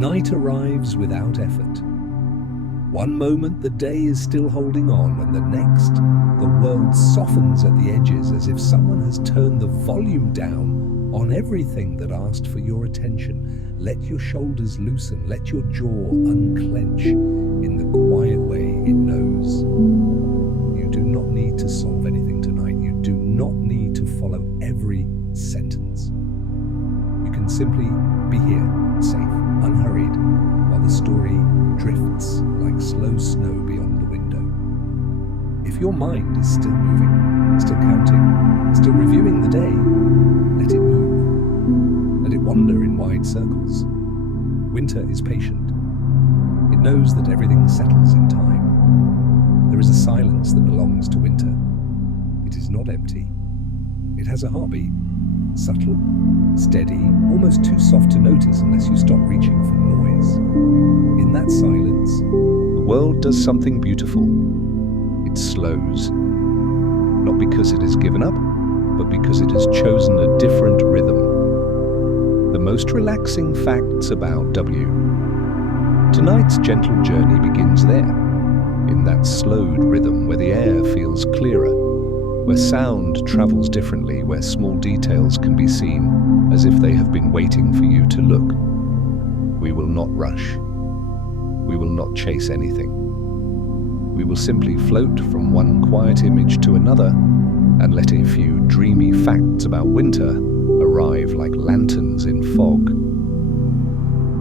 Night arrives without effort. One moment the day is still holding on, and the next the world softens at the edges as if someone has turned the volume down on everything that asked for your attention. Let your shoulders loosen, let your jaw unclench in the quiet way it knows. You do not need to solve anything tonight. You do not need to follow every sentence. You can simply be here, safe, unhurried, while the story drifts like slow snow beyond the window. If your mind is still moving, still counting, still reviewing the day, let it move. Let it wander in wide circles. Winter is patient. It knows that everything settles in time. There is a silence that belongs to winter. It is not empty. It has a heartbeat. Subtle, steady, almost too soft to notice unless you stop reaching for noise. In that silence, the world does something beautiful. It slows. Not because it has given up, but because it has chosen a different rhythm. The most relaxing facts about W. Tonight's gentle journey begins there, in that slowed rhythm where the air feels clearer, where sound travels differently, where small details can be seen as if they have been waiting for you to look. We will not rush. We will not chase anything. We will simply float from one quiet image to another and let a few dreamy facts about winter arrive like lanterns in fog.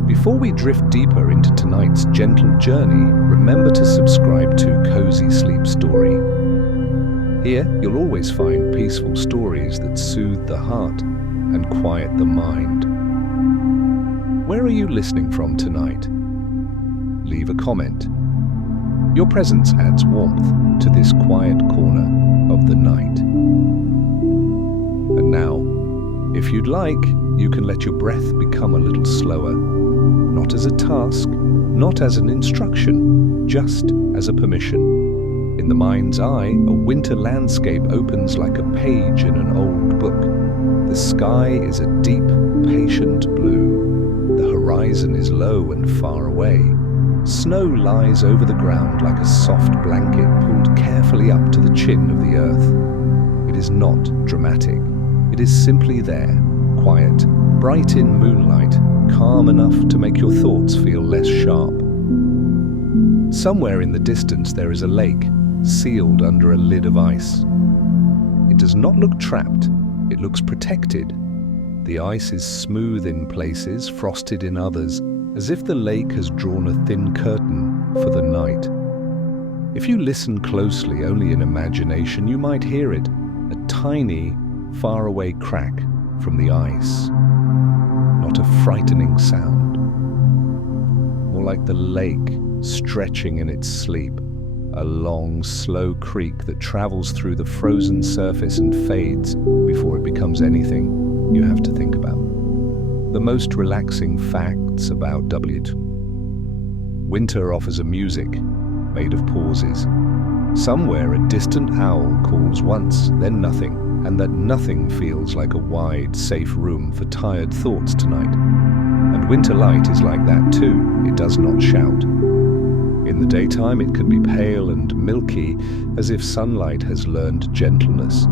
Before we drift deeper into tonight's gentle journey, remember to subscribe to Cozy Sleep Story. Here, you'll always find peaceful stories that soothe the heart and quiet the mind. Where are you listening from tonight? Leave a comment. Your presence adds warmth to this quiet corner of the night. And now, if you'd like, you can let your breath become a little slower, not as a task, not as an instruction, just as a permission. In the mind's eye, a winter landscape opens like a page in an old book. The sky is a deep, patient blue. The horizon is low and far away. Snow lies over the ground like a soft blanket pulled carefully up to the chin of the earth. It is not dramatic. It is simply there, quiet, bright in moonlight, calm enough to make your thoughts feel less sharp. Somewhere in the distance there is a lake, sealed under a lid of ice. It does not look trapped, it looks protected. The ice is smooth in places, frosted in others, as if the lake has drawn a thin curtain for the night. If you listen closely, only in imagination, you might hear it, a tiny, faraway crack from the ice. Not a frightening sound. More like the lake stretching in its sleep, a long, slow creak that travels through the frozen surface and fades before it becomes anything you have to think about. The most relaxing facts about W. Winter offers a music made of pauses. Somewhere a distant owl calls once, then nothing, and that nothing feels like a wide, safe room for tired thoughts tonight. And winter light is like that too. It does not shout. In the daytime it can be pale and milky, as if sunlight has learned gentleness.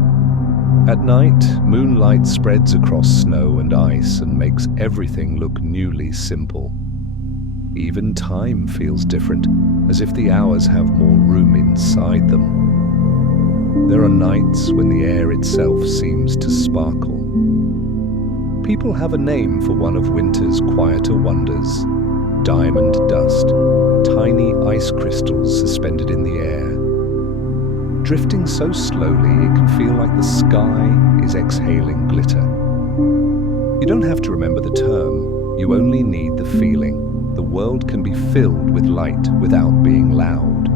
At night, moonlight spreads across snow and ice and makes everything look newly simple. Even time feels different, as if the hours have more room inside them. There are nights when the air itself seems to sparkle. People have a name for one of winter's quieter wonders: diamond dust, tiny ice crystals suspended in the air. Drifting so slowly it can feel like the sky is exhaling glitter. You don't have to remember the term, you only need the feeling. The world can be filled with light without being loud.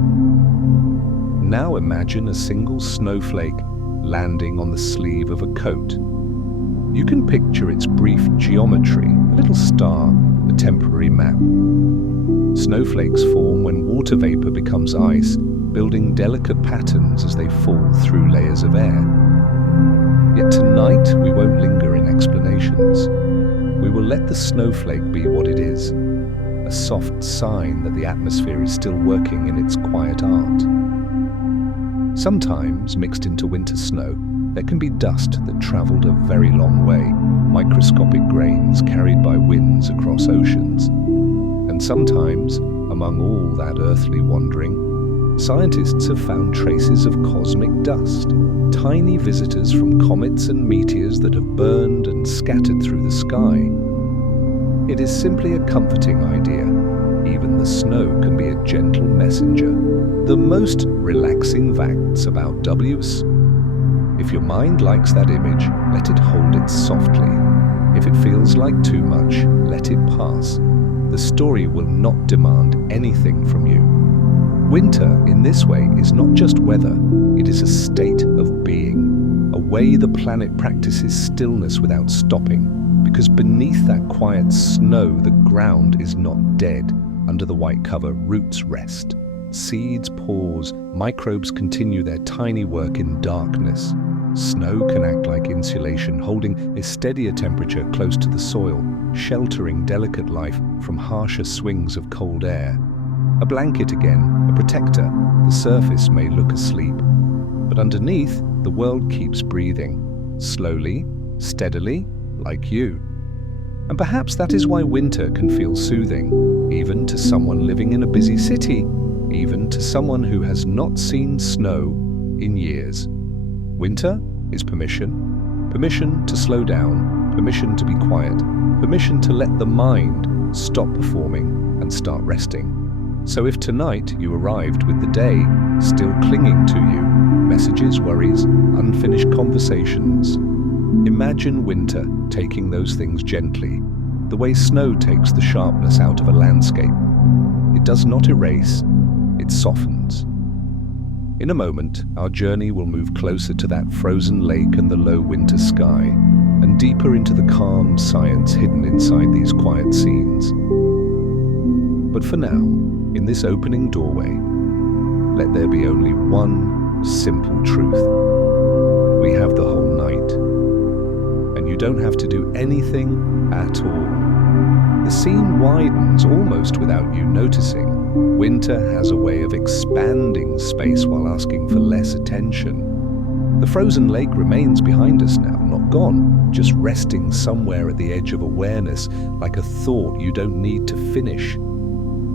Now imagine a single snowflake landing on the sleeve of a coat. You can picture its brief geometry, a little star, a temporary map. Snowflakes form when water vapor becomes ice, building delicate patterns as they fall through layers of air. Yet tonight we won't linger in explanations. We will let the snowflake be what it is, a soft sign that the atmosphere is still working in its quiet art. Sometimes, mixed into winter snow, there can be dust that travelled a very long way, microscopic grains carried by winds across oceans. And sometimes, among all that earthly wandering, scientists have found traces of cosmic dust, tiny visitors from comets and meteors that have burned and scattered through the sky. It is simply a comforting idea. Even the snow can be a gentle messenger. The most relaxing facts about W's. If your mind likes that image, let it hold it softly. If it feels like too much, let it pass. The story will not demand anything from you. Winter, in this way, is not just weather, it is a state of being, a way the planet practices stillness without stopping, because beneath that quiet snow, the ground is not dead. Under the white cover, roots rest. Seeds pause, microbes continue their tiny work in darkness. Snow can act like insulation, holding a steadier temperature close to the soil, sheltering delicate life from harsher swings of cold air. A blanket again, a protector. The surface may look asleep, but underneath, the world keeps breathing, slowly, steadily, like you. And perhaps that is why winter can feel soothing, even to someone living in a busy city, even to someone who has not seen snow in years. Winter is permission. Permission to slow down, permission to be quiet, permission to let the mind stop performing and start resting. So if tonight you arrived with the day still clinging to you, messages, worries, unfinished conversations, imagine winter taking those things gently, the way snow takes the sharpness out of a landscape. It does not erase, it softens. In a moment, our journey will move closer to that frozen lake and the low winter sky, and deeper into the calm science hidden inside these quiet scenes. But for now, in this opening doorway, let there be only one simple truth. We have the whole night, and you don't have to do anything at all. The scene widens almost without you noticing. Winter has a way of expanding space while asking for less attention. The frozen lake remains behind us now, not gone, just resting somewhere at the edge of awareness, like a thought you don't need to finish.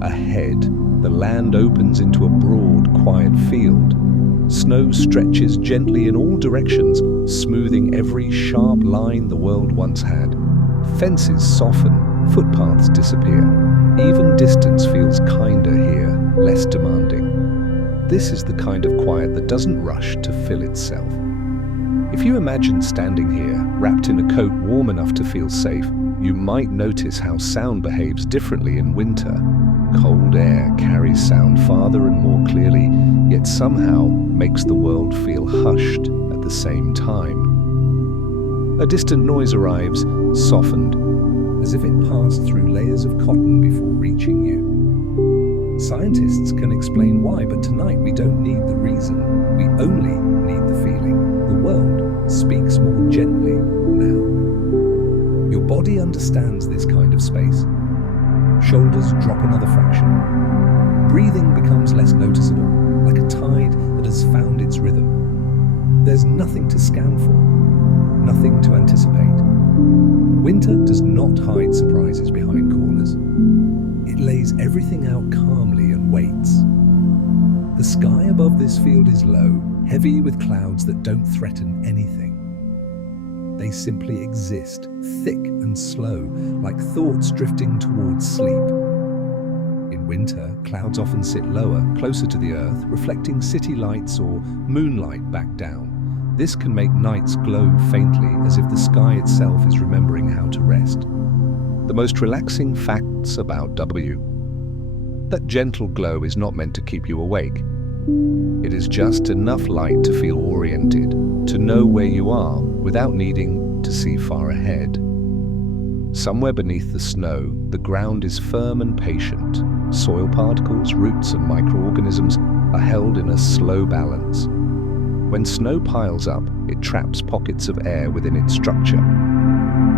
Ahead, the land opens into a broad, quiet field. Snow stretches gently in all directions, smoothing every sharp line the world once had. Fences soften, footpaths disappear. Even distance feels kinder here, less demanding. This is the kind of quiet that doesn't rush to fill itself. If you imagine standing here, wrapped in a coat warm enough to feel safe, you might notice how sound behaves differently in winter. Cold air carries sound farther and more clearly, yet somehow makes the world feel hushed at the same time. A distant noise arrives, softened, as if it passed through layers of cotton before reaching you. Scientists can explain why, but tonight we don't need the reason. We only need the feeling. The world speaks more gently now. Your body understands this kind of space. Shoulders drop another fraction. Breathing becomes less noticeable, like a tide that has found its rhythm. There's nothing to scan for, nothing to anticipate. Winter does not hide surprises behind corners. It lays everything out calmly and waits. The sky above this field is low, heavy with clouds that don't threaten anything. They simply exist, thick and slow, like thoughts drifting towards sleep. In winter, clouds often sit lower, closer to the earth, reflecting city lights or moonlight back down. This can make nights glow faintly, as if the sky itself is remembering how to rest. The most relaxing facts about W. That gentle glow is not meant to keep you awake. It is just enough light to feel oriented, to know where you are without needing to see far ahead. Somewhere beneath the snow, the ground is firm and patient. Soil particles, roots, and microorganisms are held in a slow balance. When snow piles up, it traps pockets of air within its structure.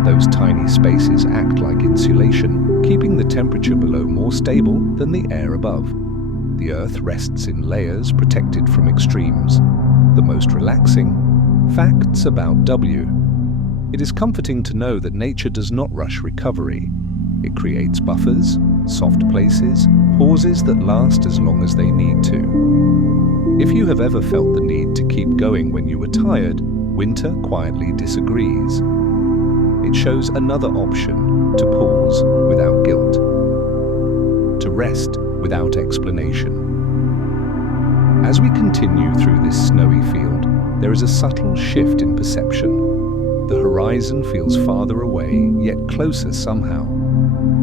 Those tiny spaces act like insulation, keeping the temperature below more stable than the air above. The Earth rests in layers protected from extremes. The most relaxing facts about W. It is comforting to know that nature does not rush recovery. It creates buffers, soft places, pauses that last as long as they need to. If you have ever felt the need to keep going when you were tired, winter quietly disagrees. It shows another option: to pause without guilt, to rest without explanation. As we continue through this snowy field, there is a subtle shift in perception. The horizon feels farther away, yet closer somehow.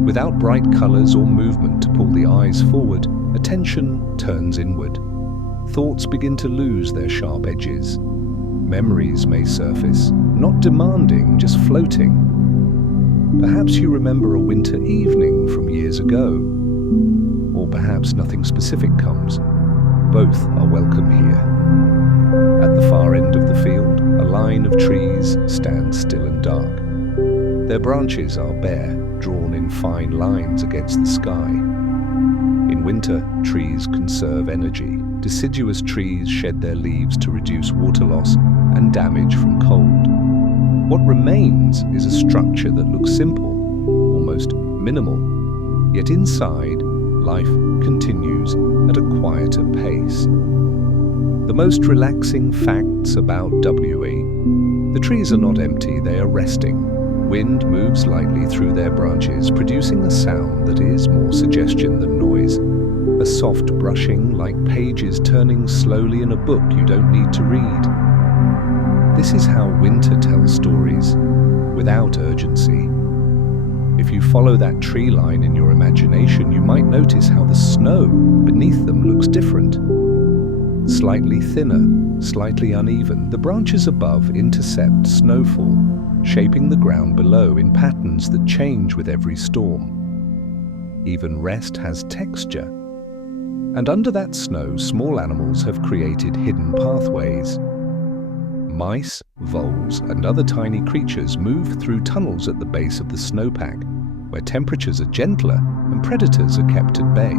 Without bright colors or movement to pull the eyes forward, attention turns inward. Thoughts begin to lose their sharp edges. Memories may surface, not demanding, just floating. Perhaps you remember a winter evening from years ago, or perhaps nothing specific comes. Both are welcome here. At the far end of the field, a line of trees stands still and dark. Their branches are bare, drawn in fine lines against the sky. In winter, trees conserve energy. Deciduous trees shed their leaves to reduce water loss and damage from cold. What remains is a structure that looks simple, almost minimal, yet inside, life continues at a quieter pace. The most relaxing facts about WE. The trees are not empty, they are resting. Wind moves lightly through their branches, producing a sound that is more suggestion than noise. A soft brushing, like pages turning slowly in a book you don't need to read. This is how winter tells stories, without urgency. If you follow that tree line in your imagination, you might notice how the snow beneath them looks different. Slightly thinner, slightly uneven, the branches above intercept snowfall, shaping the ground below in patterns that change with every storm. Even rest has texture. And under that snow, small animals have created hidden pathways. Mice, voles, and other tiny creatures move through tunnels at the base of the snowpack, where temperatures are gentler and predators are kept at bay.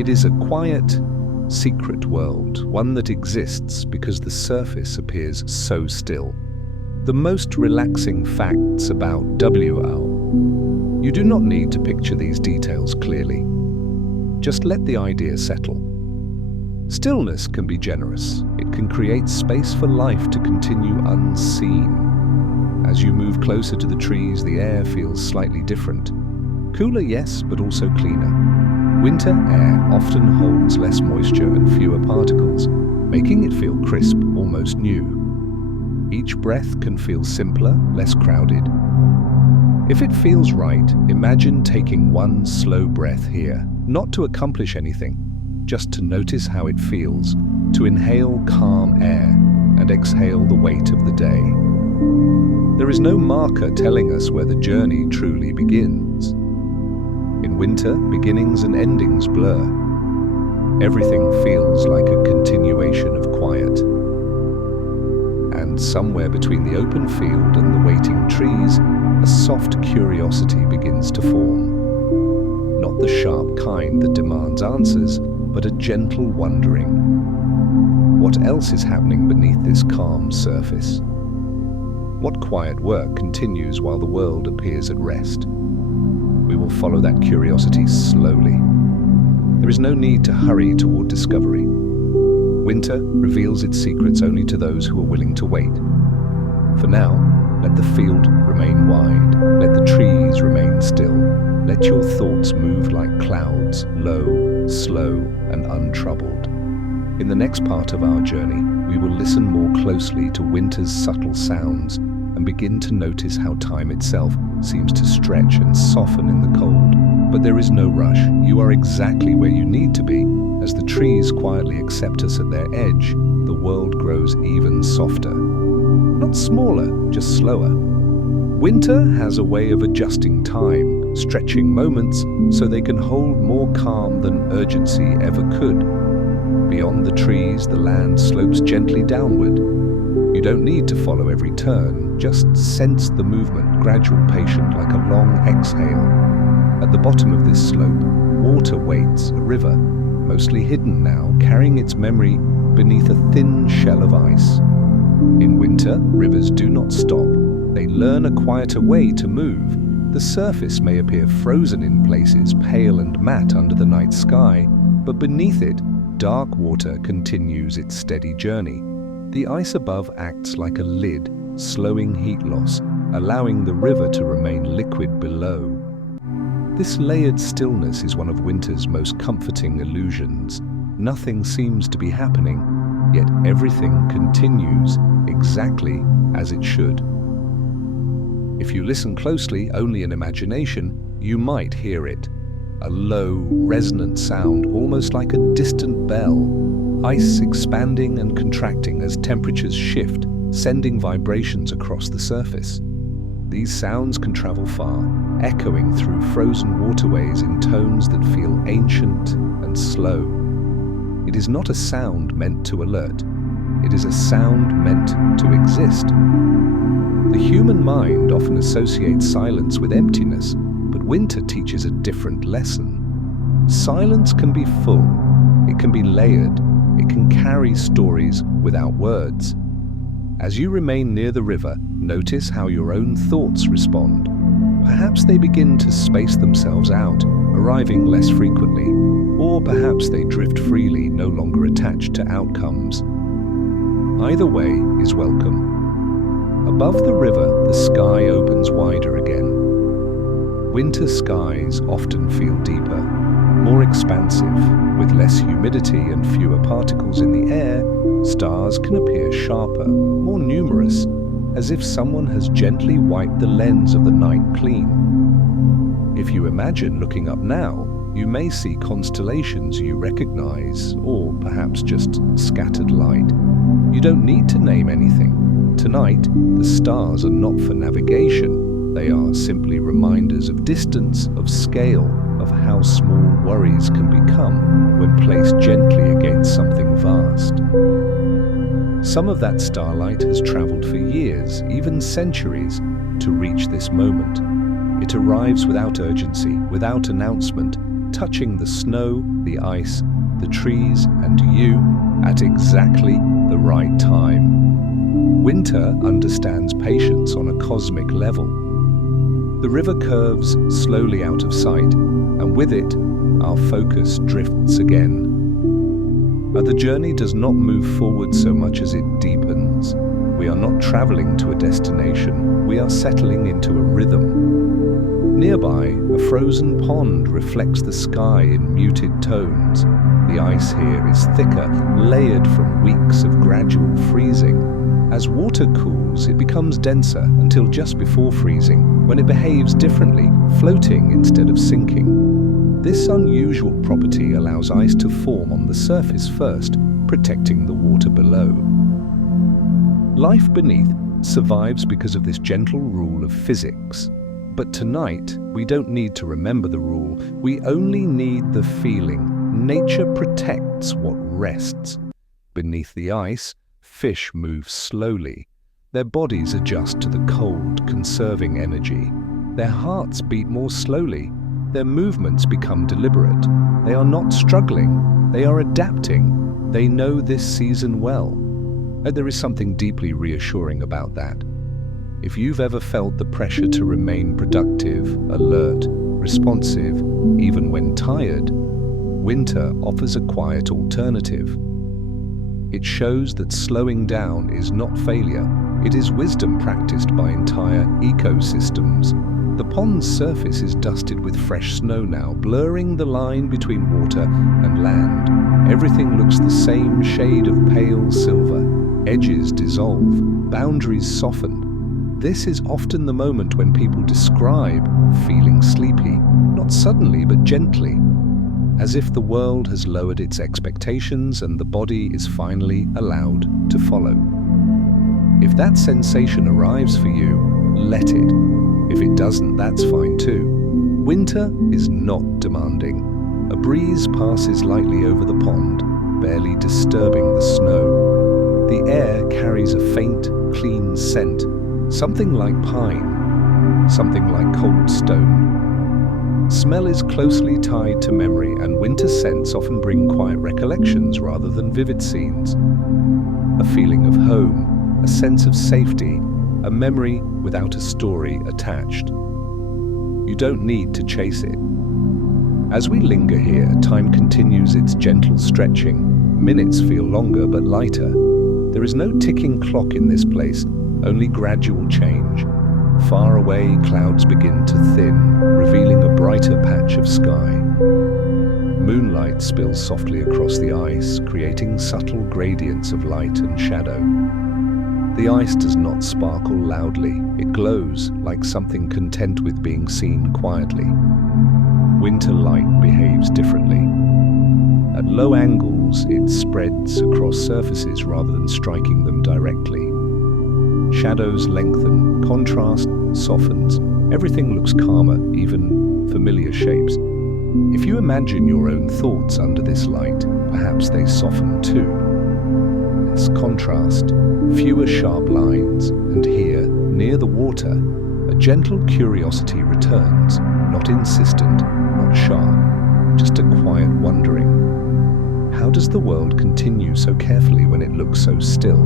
It is a quiet, secret world, one that exists because the surface appears so still. The most relaxing facts about WL. You do not need to picture these details clearly. Just let the idea settle. Stillness can be generous. It can create space for life to continue unseen. As you move closer to the trees, the air feels slightly different. Cooler, yes, but also cleaner. Winter air often holds less moisture and fewer particles, making it feel crisp, almost new. Each breath can feel simpler, less crowded. If it feels right, imagine taking one slow breath here, not to accomplish anything, just to notice how it feels, to inhale calm air and exhale the weight of the day. There is no marker telling us where the journey truly begins. In winter, beginnings and endings blur. Everything feels like a continuation of quiet. And somewhere between the open field and the waiting trees, a soft curiosity begins to form. Not the sharp kind that demands answers, but a gentle wondering. What else is happening beneath this calm surface? What quiet work continues while the world appears at rest? We will follow that curiosity slowly. There is no need to hurry toward discovery. Winter reveals its secrets only to those who are willing to wait. For now, let the field remain wide. Let the trees remain still. Let your thoughts move like clouds, low, slow, and untroubled. In the next part of our journey, we will listen more closely to winter's subtle sounds and begin to notice how time itself seems to stretch and soften in the cold. But there is no rush. You are exactly where you need to be. As the trees quietly accept us at their edge, the world grows even softer. Not smaller, just slower. Winter has a way of adjusting time, stretching moments so they can hold more calm than urgency ever could. Beyond the trees, the land slopes gently downward. You don't need to follow every turn. Just sense the movement, gradual, patient, like a long exhale. At the bottom of this slope, water waits, a river, mostly hidden now, carrying its memory beneath a thin shell of ice. In winter, rivers do not stop. They learn a quieter way to move. The surface may appear frozen in places, pale and matte under the night sky, but beneath it, dark water continues its steady journey. The ice above acts like a lid, slowing heat loss, allowing the river to remain liquid below. This layered stillness is one of winter's most comforting illusions. Nothing seems to be happening, yet everything continues exactly as it should. If you listen closely, only in imagination, you might hear it. A low, resonant sound, almost like a distant bell. Ice expanding and contracting as temperatures shift, sending vibrations across the surface. These sounds can travel far, echoing through frozen waterways in tones that feel ancient and slow. It is not a sound meant to alert. It is a sound meant to exist. The human mind often associates silence with emptiness, but winter teaches a different lesson. Silence can be full, it can be layered, it can carry stories without words. As you remain near the river, notice how your own thoughts respond. Perhaps they begin to space themselves out, arriving less frequently, or perhaps they drift freely, no longer attached to outcomes. Either way is welcome. Above the river, the sky opens wider again. Winter skies often feel deeper, more expansive. With less humidity and fewer particles in the air, stars can appear sharper, more numerous, as if someone has gently wiped the lens of the night clean. If you imagine looking up now, you may see constellations you recognize, or perhaps just scattered light. You don't need to name anything. Tonight, the stars are not for navigation. They are simply reminders of distance, of scale, of how small worries can become when placed gently against something vast. Some of that starlight has traveled for years, even centuries, to reach this moment. It arrives without urgency, without announcement, touching the snow, the ice, the trees, and you at exactly the right time. Winter understands patience on a cosmic level. The river curves slowly out of sight, and with it, our focus drifts again. But the journey does not move forward so much as it deepens. We are not traveling to a destination, we are settling into a rhythm. Nearby, a frozen pond reflects the sky in muted tones. The ice here is thicker, layered from weeks of gradual freezing. As water cools, it becomes denser until just before freezing, when it behaves differently, floating instead of sinking. This unusual property allows ice to form on the surface first, protecting the water below. Life beneath survives because of this gentle rule of physics. But tonight, we don't need to remember the rule, we only need the feeling. Nature protects what rests. Beneath the ice, fish move slowly. Their bodies adjust to the cold, conserving energy. Their hearts beat more slowly. Their movements become deliberate. They are not struggling. They are adapting. They know this season well. And there is something deeply reassuring about that. If you've ever felt the pressure to remain productive, alert, responsive, even when tired, winter offers a quiet alternative. It shows that slowing down is not failure, it is wisdom practiced by entire ecosystems. The pond's surface is dusted with fresh snow now, blurring the line between water and land. Everything looks the same shade of pale silver. Edges dissolve, boundaries soften. This is often the moment when people describe feeling sleepy, not suddenly but gently, as if the world has lowered its expectations and the body is finally allowed to follow. If that sensation arrives for you, let it. If it doesn't, that's fine too. Winter is not demanding. A breeze passes lightly over the pond, barely disturbing the snow. The air carries a faint, clean scent, Something like pine, something like cold stone. Smell is closely tied to memory, and winter scents often bring quiet recollections rather than vivid scenes. A feeling of home, a sense of safety, a memory without a story attached. You don't need to chase it. As we linger here, time continues its gentle stretching. Minutes feel longer but lighter. There is no ticking clock in this place, only gradual change. Far away, clouds begin to thin, revealing a brighter patch of sky. Moonlight spills softly across the ice, creating subtle gradients of light and shadow. The ice does not sparkle loudly. It glows like something content with being seen quietly. Winter light behaves differently. At low angles, it spreads across surfaces rather than striking them directly. Shadows lengthen, contrast softens. Everything looks calmer, even familiar shapes. If you imagine your own thoughts under this light, perhaps they soften too. Less contrast, fewer sharp lines, and here, near the water, a gentle curiosity returns, not insistent, not sharp, just a quiet wondering. How does the world continue so carefully when it looks so still?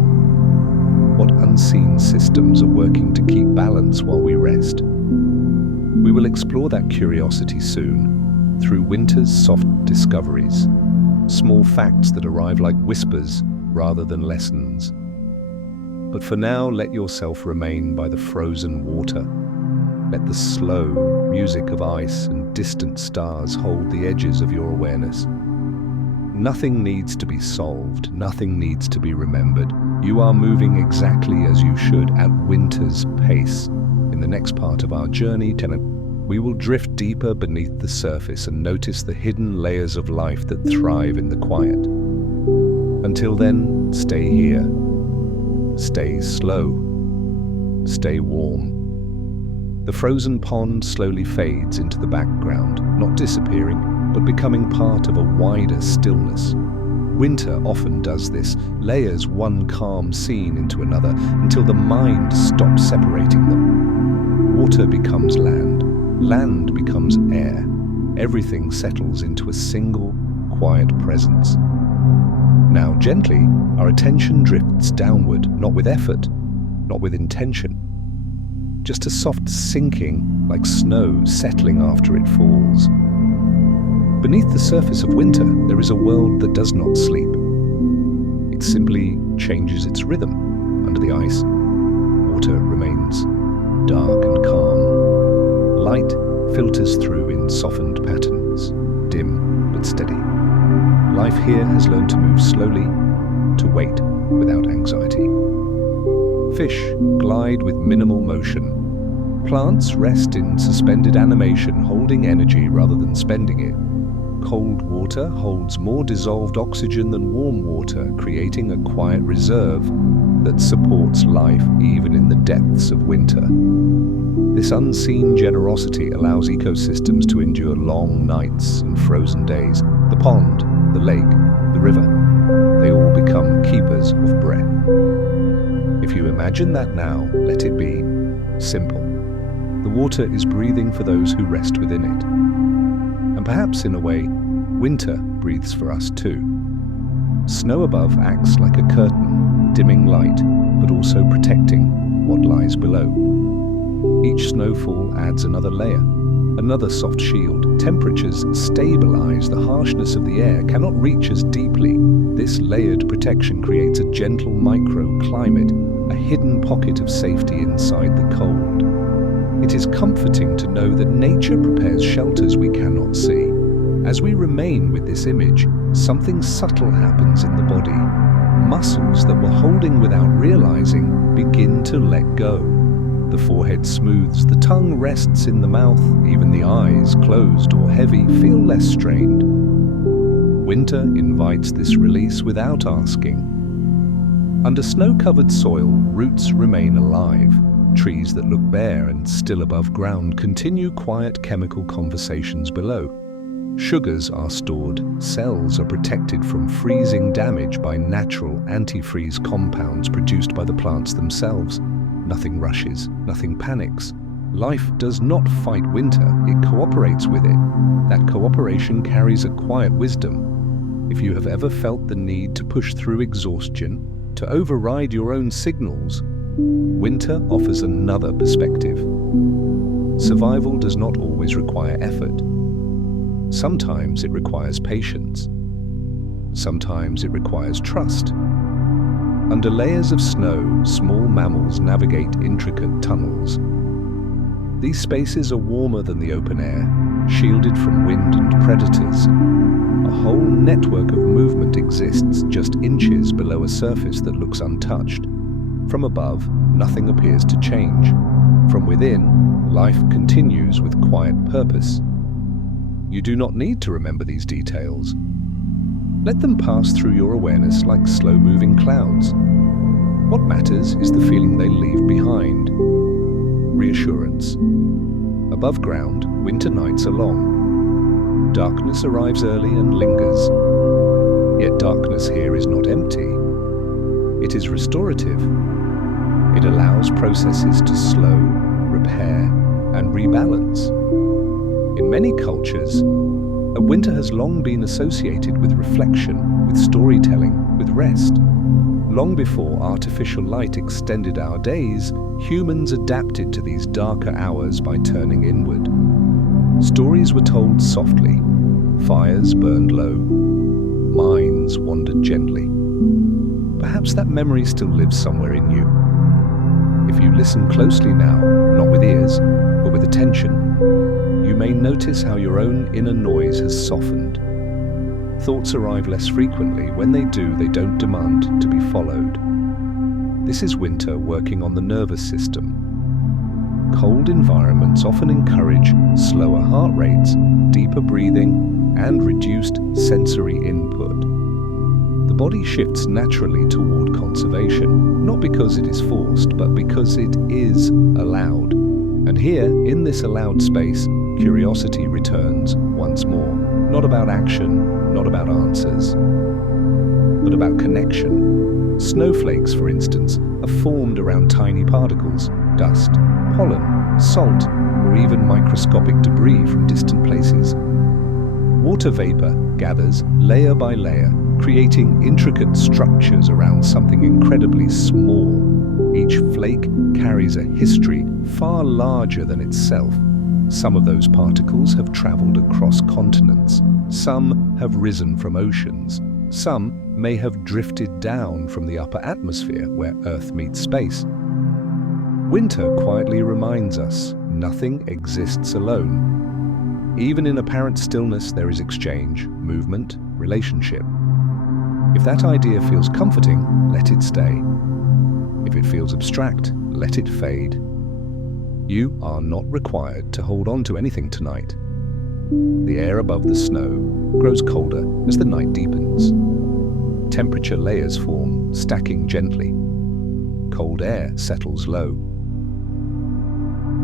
What unseen systems are working to keep balance while we rest? We will explore that curiosity soon, through winter's soft discoveries, small facts that arrive like whispers rather than lessons. But for now, let yourself remain by the frozen water. Let the slow music of ice and distant stars hold the edges of your awareness. Nothing needs to be solved, nothing needs to be remembered. You are moving exactly as you should, at winter's pace. In the next part of our journey, we will drift deeper beneath the surface and notice the hidden layers of life that thrive in the quiet. Until then, stay here. Stay slow. Stay warm. The frozen pond slowly fades into the background, not disappearing, but becoming part of a wider stillness. Winter often does this, layers one calm scene into another until the mind stops separating them. Water becomes land, land becomes air. Everything settles into a single, quiet presence. Now, gently, our attention drifts downward, not with effort, not with intention. Just a soft sinking, like snow settling after it falls. Beneath the surface of winter, there is a world that does not sleep. It simply changes its rhythm. Under the ice, water remains dark and calm. Light filters through in softened patterns, dim but steady. Life here has learned to move slowly, to wait without anxiety. Fish glide with minimal motion. Plants rest in suspended animation, holding energy rather than spending it. Cold water holds more dissolved oxygen than warm water, creating a quiet reserve that supports life even in the depths of winter. This unseen generosity allows ecosystems to endure long nights and frozen days. The pond, the lake, the river, they all become keepers of breath. If you imagine that now, let it be simple. The water is breathing for those who rest within it. And perhaps, in a way, winter breathes for us too. Snow above acts like a curtain, dimming light, but also protecting what lies below. Each snowfall adds another layer, another soft shield. Temperatures stabilize. The harshness of the air cannot reach as deeply. This layered protection creates a gentle microclimate, a hidden pocket of safety inside the cold. It is comforting to know that nature prepares shelters we cannot see. As we remain with this image, something subtle happens in the body. Muscles that were holding without realizing begin to let go. The forehead smooths, the tongue rests in the mouth, even the eyes, closed or heavy, feel less strained. Winter invites this release without asking. Under snow-covered soil, roots remain alive. Trees that look bare and still above ground continue quiet chemical conversations below. Sugars are stored, cells are protected from freezing damage by natural antifreeze compounds produced by the plants themselves. Nothing rushes, nothing panics. Life does not fight winter, it cooperates with it. That cooperation carries a quiet wisdom. If you have ever felt the need to push through exhaustion, to override your own signals, winter offers another perspective. Survival does not always require effort. Sometimes it requires patience. Sometimes it requires trust. Under layers of snow, small mammals navigate intricate tunnels. These spaces are warmer than the open air, shielded from wind and predators. A whole network of movement exists just inches below a surface that looks untouched. From above, nothing appears to change. From within, life continues with quiet purpose. You do not need to remember these details. Let them pass through your awareness like slow-moving clouds. What matters is the feeling they leave behind. Reassurance. Above ground, winter nights are long. Darkness arrives early and lingers. Yet darkness here is not empty. It is restorative. It allows processes to slow, repair, and rebalance. In many cultures, a winter has long been associated with reflection, with storytelling, with rest. Long before artificial light extended our days, humans adapted to these darker hours by turning inward. Stories were told softly, fires burned low, minds wandered gently. Perhaps that memory still lives somewhere in you. If you listen closely now, not with ears, but with attention, you may notice how your own inner noise has softened. Thoughts arrive less frequently. When they do, they don't demand to be followed. This is winter working on the nervous system. Cold environments often encourage slower heart rates, deeper breathing, and reduced sensory input. The body shifts naturally toward conservation, not because it is forced, but because it is allowed. And here, in this allowed space, curiosity returns once more. Not about action, not about answers, but about connection. Snowflakes, for instance, are formed around tiny particles, dust, pollen, salt, or even microscopic debris from distant places. Water vapor gathers layer by layer, creating intricate structures around something incredibly small. Each flake carries a history far larger than itself. Some of those particles have traveled across continents. Some have risen from oceans. Some may have drifted down from the upper atmosphere where Earth meets space. Winter quietly reminds us nothing exists alone. Even in apparent stillness, there is exchange, movement, relationship. If that idea feels comforting, let it stay. If it feels abstract, let it fade. You are not required to hold on to anything tonight. The air above the snow grows colder as the night deepens. Temperature layers form, stacking gently. Cold air settles low.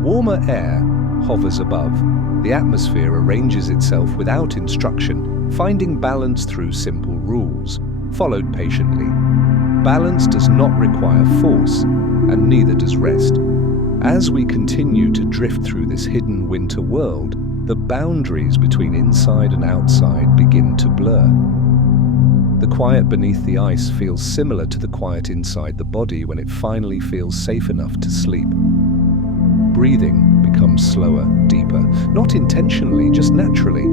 Warmer air hovers above. The atmosphere arranges itself without instruction, finding balance through simple rules, followed patiently. Balance does not require force, and neither does rest. As we continue to drift through this hidden winter world, the boundaries between inside and outside begin to blur. The quiet beneath the ice feels similar to the quiet inside the body when it finally feels safe enough to sleep. Breathing becomes slower, deeper, not intentionally, just naturally.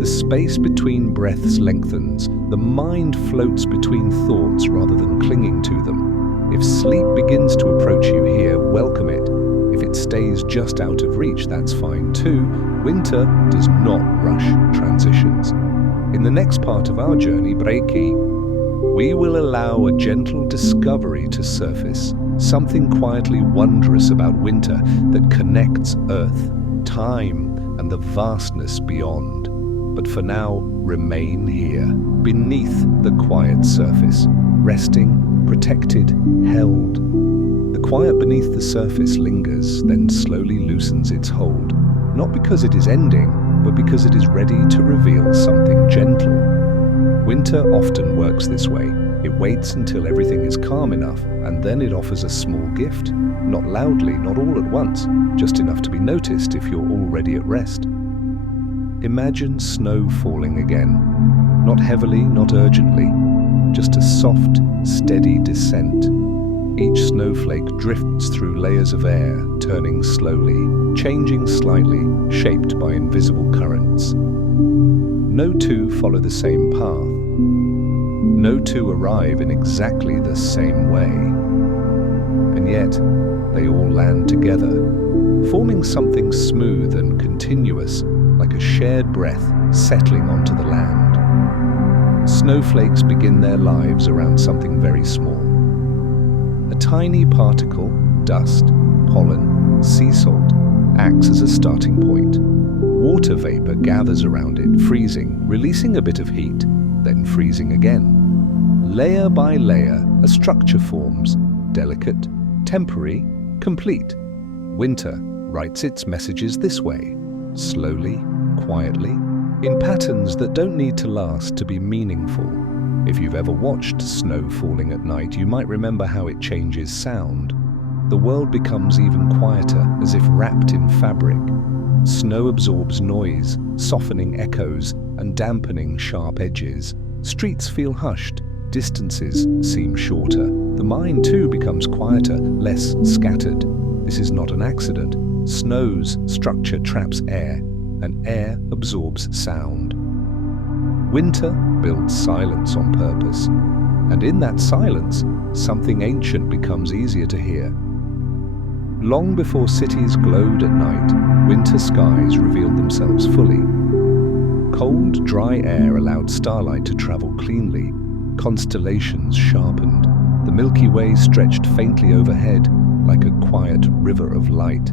The space between breaths lengthens. The mind floats between thoughts rather than clinging to them. If sleep begins to approach you here, welcome it. If it stays just out of reach, that's fine too. Winter does not rush transitions. In the next part of our journey, Breaky, we will allow a gentle discovery to surface, something quietly wondrous about winter that connects Earth, time, and the vastness beyond. But for now, remain here, beneath the quiet surface, resting, protected, held. The quiet beneath the surface lingers, then slowly loosens its hold, not because it is ending, but because it is ready to reveal something gentle. Winter often works this way. It waits until everything is calm enough, and then it offers a small gift. Not loudly, not all at once, just enough to be noticed if you're already at rest. Imagine snow falling again. Not heavily, not urgently, just a soft, steady descent. Each snowflake drifts through layers of air, turning slowly, changing slightly, shaped by invisible currents. No two follow the same path. No two arrive in exactly the same way. And yet, they all land together, forming something smooth and continuous, like a shared breath settling onto the land. Snowflakes begin their lives around something very small. A tiny particle, dust, pollen, sea salt, acts as a starting point. Water vapor gathers around it, freezing, releasing a bit of heat, then freezing again. Layer by layer, a structure forms, delicate, temporary, complete. Winter writes its messages this way, slowly, quietly, in patterns that don't need to last to be meaningful. If you've ever watched snow falling at night, you might remember how it changes sound. The world becomes even quieter, as if wrapped in fabric. Snow absorbs noise, softening echoes and dampening sharp edges. Streets feel hushed, distances seem shorter. The mind too becomes quieter, less scattered. This is not an accident. Snow's structure traps air, and air absorbs sound. Winter builds silence on purpose, and in that silence, something ancient becomes easier to hear. Long before cities glowed at night, winter skies revealed themselves fully. Cold, dry air allowed starlight to travel cleanly. Constellations sharpened. The Milky Way stretched faintly overhead, like a quiet river of light.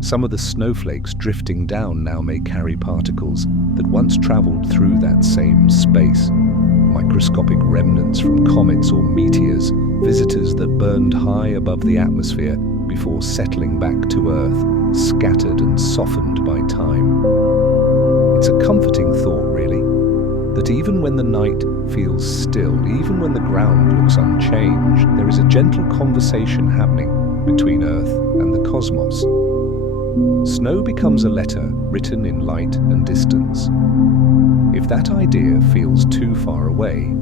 Some of the snowflakes drifting down now may carry particles that once traveled through that same space. Microscopic remnants from comets or meteors, visitors that burned high above the atmosphere before settling back to Earth, scattered and softened by time. It's a comforting thought, really, that even when the night feels still, even when the ground looks unchanged, there is a gentle conversation happening between Earth and the cosmos. Snow becomes a letter written in light and distance. If that idea feels too far away,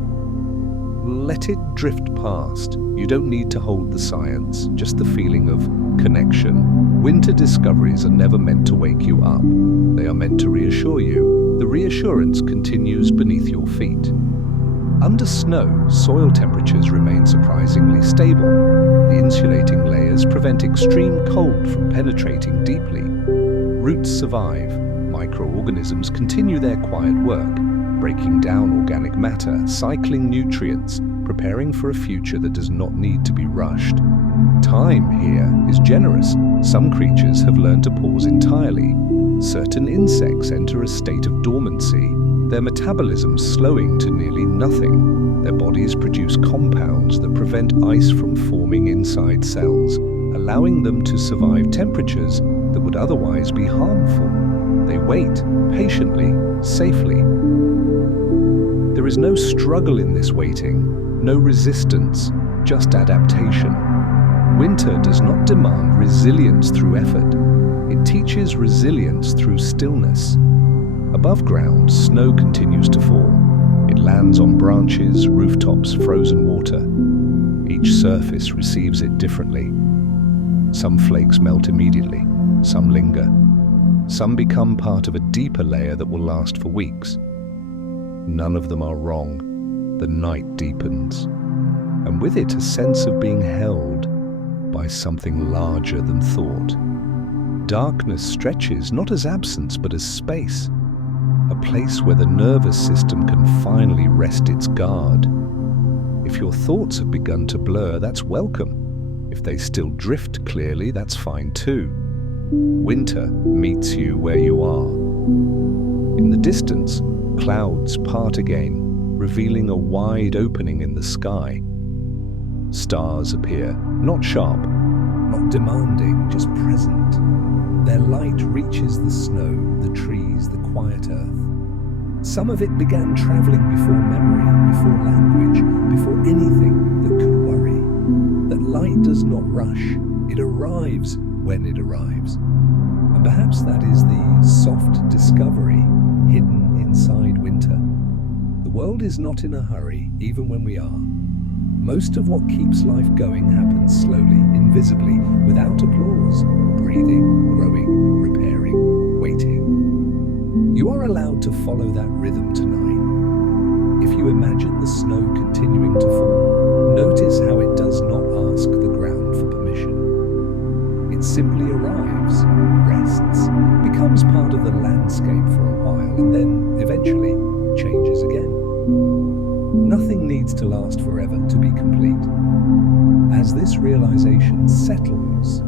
let it drift past. You don't need to hold the science, just the feeling of connection. Winter discoveries are never meant to wake you up. They are meant to reassure you. The reassurance continues beneath your feet. Under snow, soil temperatures remain surprisingly stable. The insulating layers prevent extreme cold from penetrating deeply. Roots survive. Microorganisms continue their quiet work, breaking down organic matter, cycling nutrients, preparing for a future that does not need to be rushed. Time here is generous. Some creatures have learned to pause entirely. Certain insects enter a state of dormancy, their metabolism slowing to nearly nothing. Their bodies produce compounds that prevent ice from forming inside cells, allowing them to survive temperatures that would otherwise be harmful. They wait, patiently, safely. There is no struggle in this waiting, no resistance, just adaptation. Winter does not demand resilience through effort. It teaches resilience through stillness. Above ground, snow continues to fall. It lands on branches, rooftops, frozen water. Each surface receives it differently. Some flakes melt immediately, some linger. Some become part of a deeper layer that will last for weeks. None of them are wrong. The night deepens, and with it a sense of being held by something larger than thought. Darkness stretches not as absence but as space, a place where the nervous system can finally rest its guard. If your thoughts have begun to blur, that's welcome. If they still drift clearly, that's fine too. Winter meets you where you are. In the distance, clouds part again, revealing a wide opening in the sky. Stars appear, not sharp, not demanding, just present. Their light reaches the snow, the trees, the quiet earth. Some of it began traveling before memory, before language, before anything that could worry. That light does not rush, it arrives when it arrives. And perhaps that is the soft discovery hidden inside winter. The world is not in a hurry, even when we are. Most of what keeps life going happens slowly, invisibly, without applause. Breathing, growing, repairing, waiting. You are allowed to follow that rhythm tonight. If you imagine the snow continuing to fall, notice how it does not ask the ground for permission. It simply arrives, rests, becomes part of the landscape for a while, and then, eventually, changes again. Nothing needs to last forever to be complete. As this realization settles,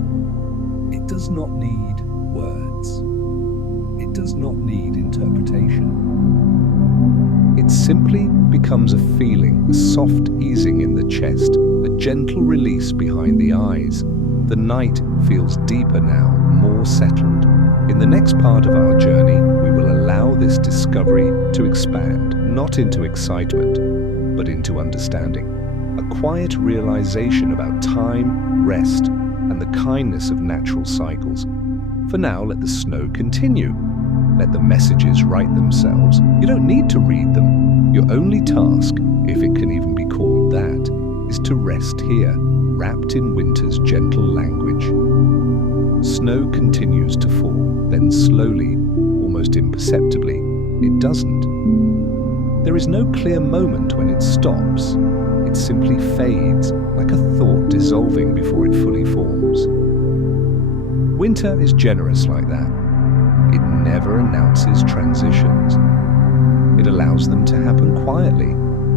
it does not need words. It does not need interpretation. It simply becomes a feeling, a soft easing in the chest, a gentle release behind the eyes. The night feels deeper now, more settled. In the next part of our journey, we will allow this discovery to expand, not into excitement, but into understanding. A quiet realization about time, rest, and the kindness of natural cycles. For now, let the snow continue. Let the messages write themselves. You don't need to read them. Your only task, if it can even be called that, is to rest here, wrapped in winter's gentle language. Snow continues to fall, then slowly, almost imperceptibly, it doesn't. There is no clear moment when it stops. It simply fades, like a thought dissolving before it fully forms. Winter is generous like that. It never announces transitions. It allows them to happen quietly,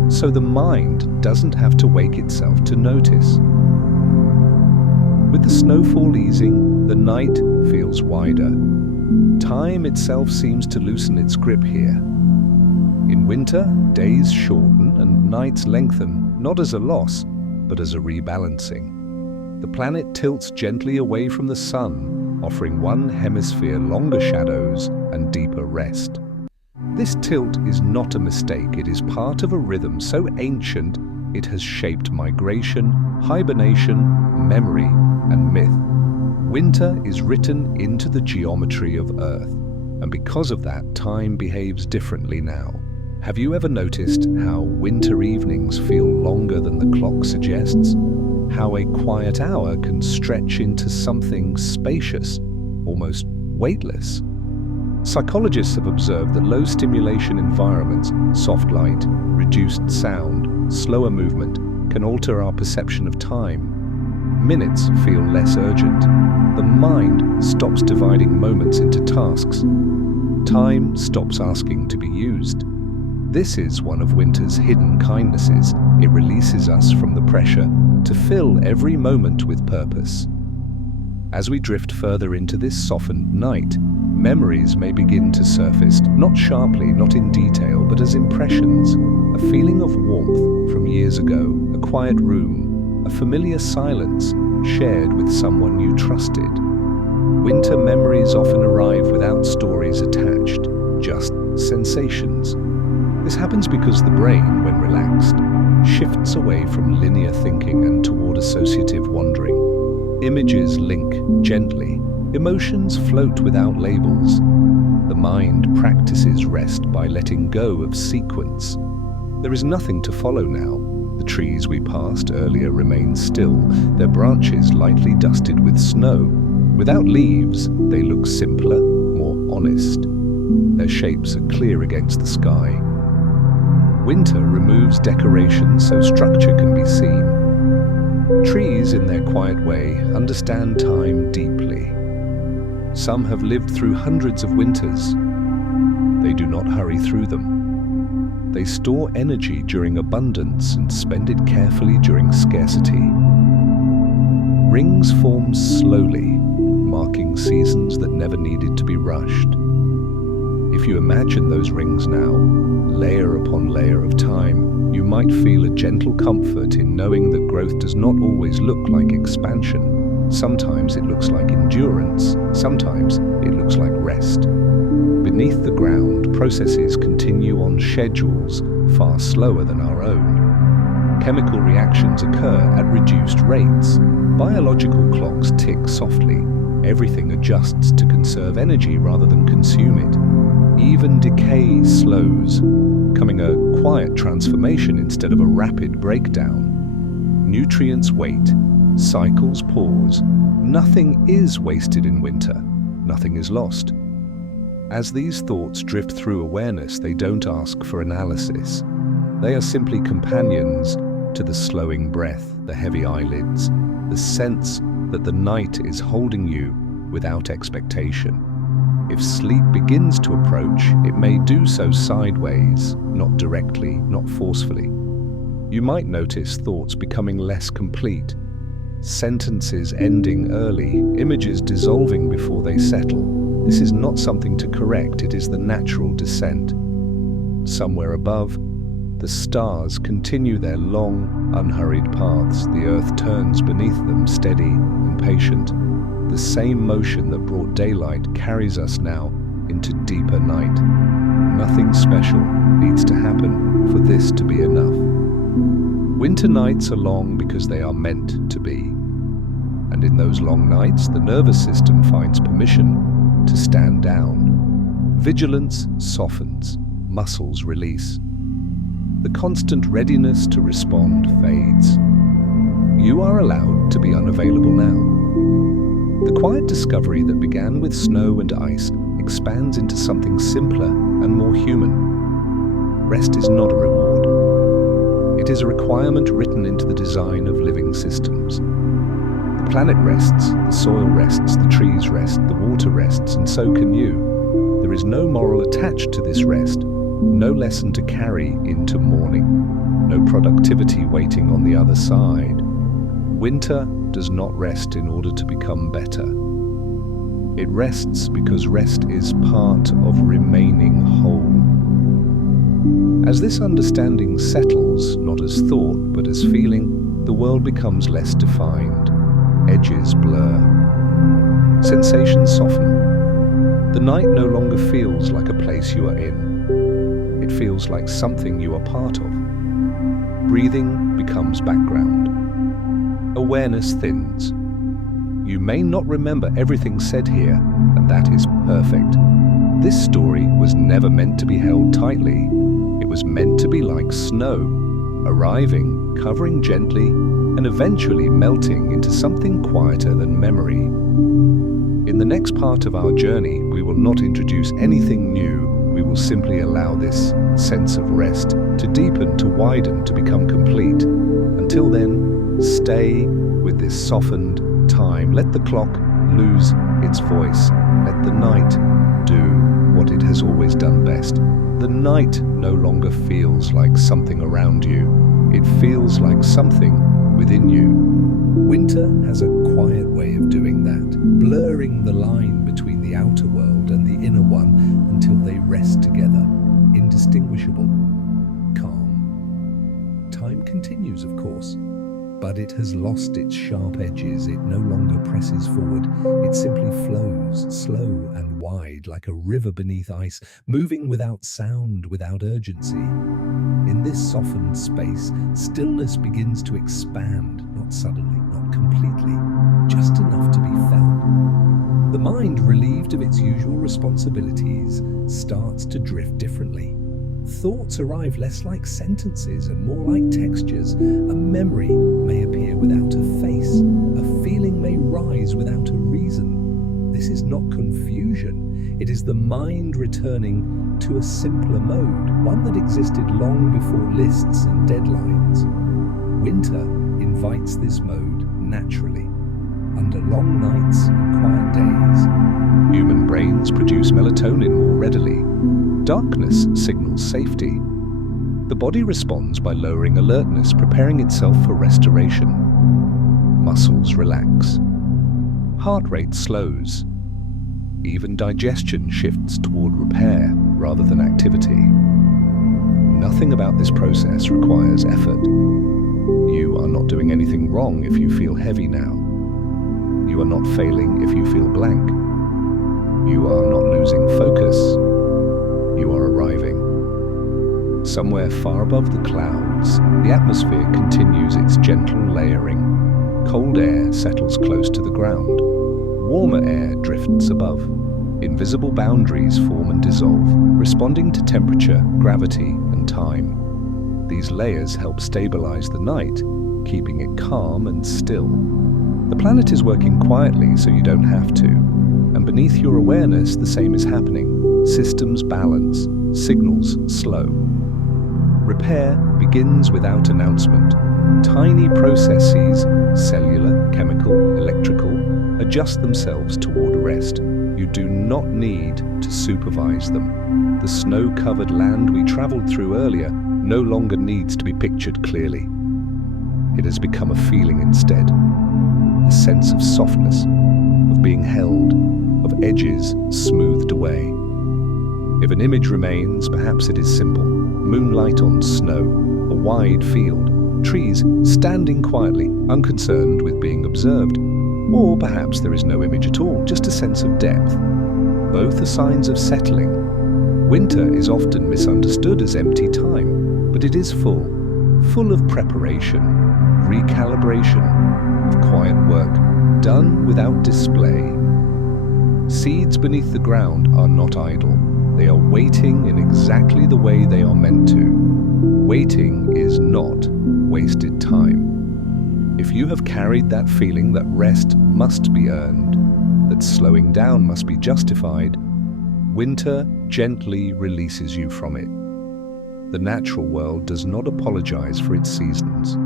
so the mind doesn't have to wake itself to notice. With the snowfall easing, the night feels wider. Time itself seems to loosen its grip here. In winter, days shorten and nights lengthen, not as a loss, but as a rebalancing. The planet tilts gently away from the sun, offering one hemisphere longer shadows and deeper rest. This tilt is not a mistake, it is part of a rhythm so ancient it has shaped migration, hibernation, memory, and myth. Winter is written into the geometry of Earth, and because of that, time behaves differently now. Have you ever noticed how winter evenings feel longer than the clock suggests? How a quiet hour can stretch into something spacious, almost weightless? Psychologists have observed that low stimulation environments, soft light, reduced sound, slower movement, can alter our perception of time. Minutes feel less urgent. The mind stops dividing moments into tasks. Time stops asking to be used. This is one of winter's hidden kindnesses. It releases us from the pressure to fill every moment with purpose. As we drift further into this softened night, memories may begin to surface, not sharply, not in detail, but as impressions. A feeling of warmth from years ago, a quiet room, a familiar silence shared with someone you trusted. Winter memories often arrive without stories attached, just sensations. This happens because the brain, when relaxed, shifts away from linear thinking and toward associative wandering. Images link gently. Emotions float without labels. The mind practices rest by letting go of sequence. There is nothing to follow now. The trees we passed earlier remain still, their branches lightly dusted with snow. Without leaves, they look simpler, more honest. Their shapes are clear against the sky. Winter removes decoration so structure can be seen. Trees, in their quiet way, understand time deeply. Some have lived through hundreds of winters. They do not hurry through them. They store energy during abundance and spend it carefully during scarcity. Rings form slowly, marking seasons that never needed to be rushed. If you imagine those rings now, layer upon layer of time, you might feel a gentle comfort in knowing that growth does not always look like expansion. Sometimes it looks like endurance, sometimes it looks like rest. Beneath the ground, Processes continue on schedules far slower than our own. Chemical reactions occur at reduced rates. Biological clocks tick softly. Everything adjusts to conserve energy rather than consume it. Even decay slows, becoming a quiet transformation instead of a rapid breakdown. Nutrients wait, cycles pause. Nothing is wasted in winter. Nothing is lost. As these thoughts drift through awareness, they don't ask for analysis. They are simply companions to the slowing breath, the heavy eyelids, the sense that the night is holding you without expectation. If sleep begins to approach, it may do so sideways, not directly, not forcefully. You might notice thoughts becoming less complete, sentences ending early, images dissolving before they settle. This is not something to correct, it is the natural descent. Somewhere above, the stars continue their long, unhurried paths. The earth turns beneath them, steady and patient. The same motion that brought daylight carries us now into deeper night. Nothing special needs to happen for this to be enough. Winter nights are long because they are meant to be. And in those long nights, the nervous system finds permission to stand down. Vigilance softens, muscles release. The constant readiness to respond fades. You are allowed to be unavailable now. The quiet discovery that began with snow and ice expands into something simpler and more human. Rest is not a reward. It is a requirement written into the design of living systems. The planet rests, the soil rests, the trees rest, the water rests, and so can you. There is no moral attached to this rest, no lesson to carry into morning, no productivity waiting on the other side. Winter does not rest in order to become better. It rests because rest is part of remaining whole. As this understanding settles, not as thought but as feeling, the world becomes less defined. Edges blur. Sensations soften. The night no longer feels like a place you are in. It feels like something you are part of. Breathing becomes background. Awareness thins. You may not remember everything said here, and that is perfect. This story was never meant to be held tightly. It was meant to be like snow, arriving, covering gently, and eventually melting into something quieter than memory. In the next part of our journey, we will not introduce anything new. We will simply allow this sense of rest to deepen, to widen, to become complete. Until then, stay with this softened time. Let the clock lose its voice. Let the night do what it has always done best. The night no longer feels like something around you. It feels like something within you. Winter has a quiet way of doing that, blurring the line between the outer world and the inner one until they rest together, indistinguishable, calm. Time continues, of course, but it has lost its sharp edges. It no longer presses forward. It simply flows, slow and wide, like a river beneath ice, moving without sound, without urgency. In this softened space, stillness begins to expand, not suddenly, not completely, just enough to be felt. The mind, relieved of its usual responsibilities, starts to drift differently. Thoughts arrive less like sentences and more like textures. A memory may appear without a face. A feeling may rise without a reason. This is not confusion. It is the mind returning to a simpler mode, one that existed long before lists and deadlines. Winter invites this mode naturally. Under long nights and quiet days, human brains produce melatonin more readily. Darkness signals safety. The body responds by lowering alertness, preparing itself for restoration. Muscles relax. Heart rate slows. Even digestion shifts toward repair rather than activity. Nothing about this process requires effort. You are not doing anything wrong if you feel heavy now. You are not failing if you feel blank. You are not losing focus. You are somewhere far above the clouds, the atmosphere continues its gentle layering. Cold air settles close to the ground. Warmer air drifts above. Invisible boundaries form and dissolve, responding to temperature, gravity, and time. These layers help stabilize the night, keeping it calm and still. The planet is working quietly, so you don't have to. And beneath your awareness, the same is happening. Systems balance, signals slow. Repair begins without announcement. Tiny processes, cellular, chemical, electrical, adjust themselves toward rest. You do not need to supervise them. The snow-covered land we traveled through earlier no longer needs to be pictured clearly. It has become a feeling instead. A sense of softness, of being held, of edges smoothed away. If an image remains, perhaps it is simple. Moonlight on snow, a wide field, trees standing quietly, unconcerned with being observed. Or perhaps there is no image at all, just a sense of depth. Both are signs of settling. Winter is often misunderstood as empty time, but it is full of preparation, recalibration, of quiet work, done without display. Seeds beneath the ground are not idle. They are waiting in exactly the way they are meant to. Waiting is not wasted time. If you have carried that feeling that rest must be earned, that slowing down must be justified, winter gently releases you from it. The natural world does not apologize for its seasons.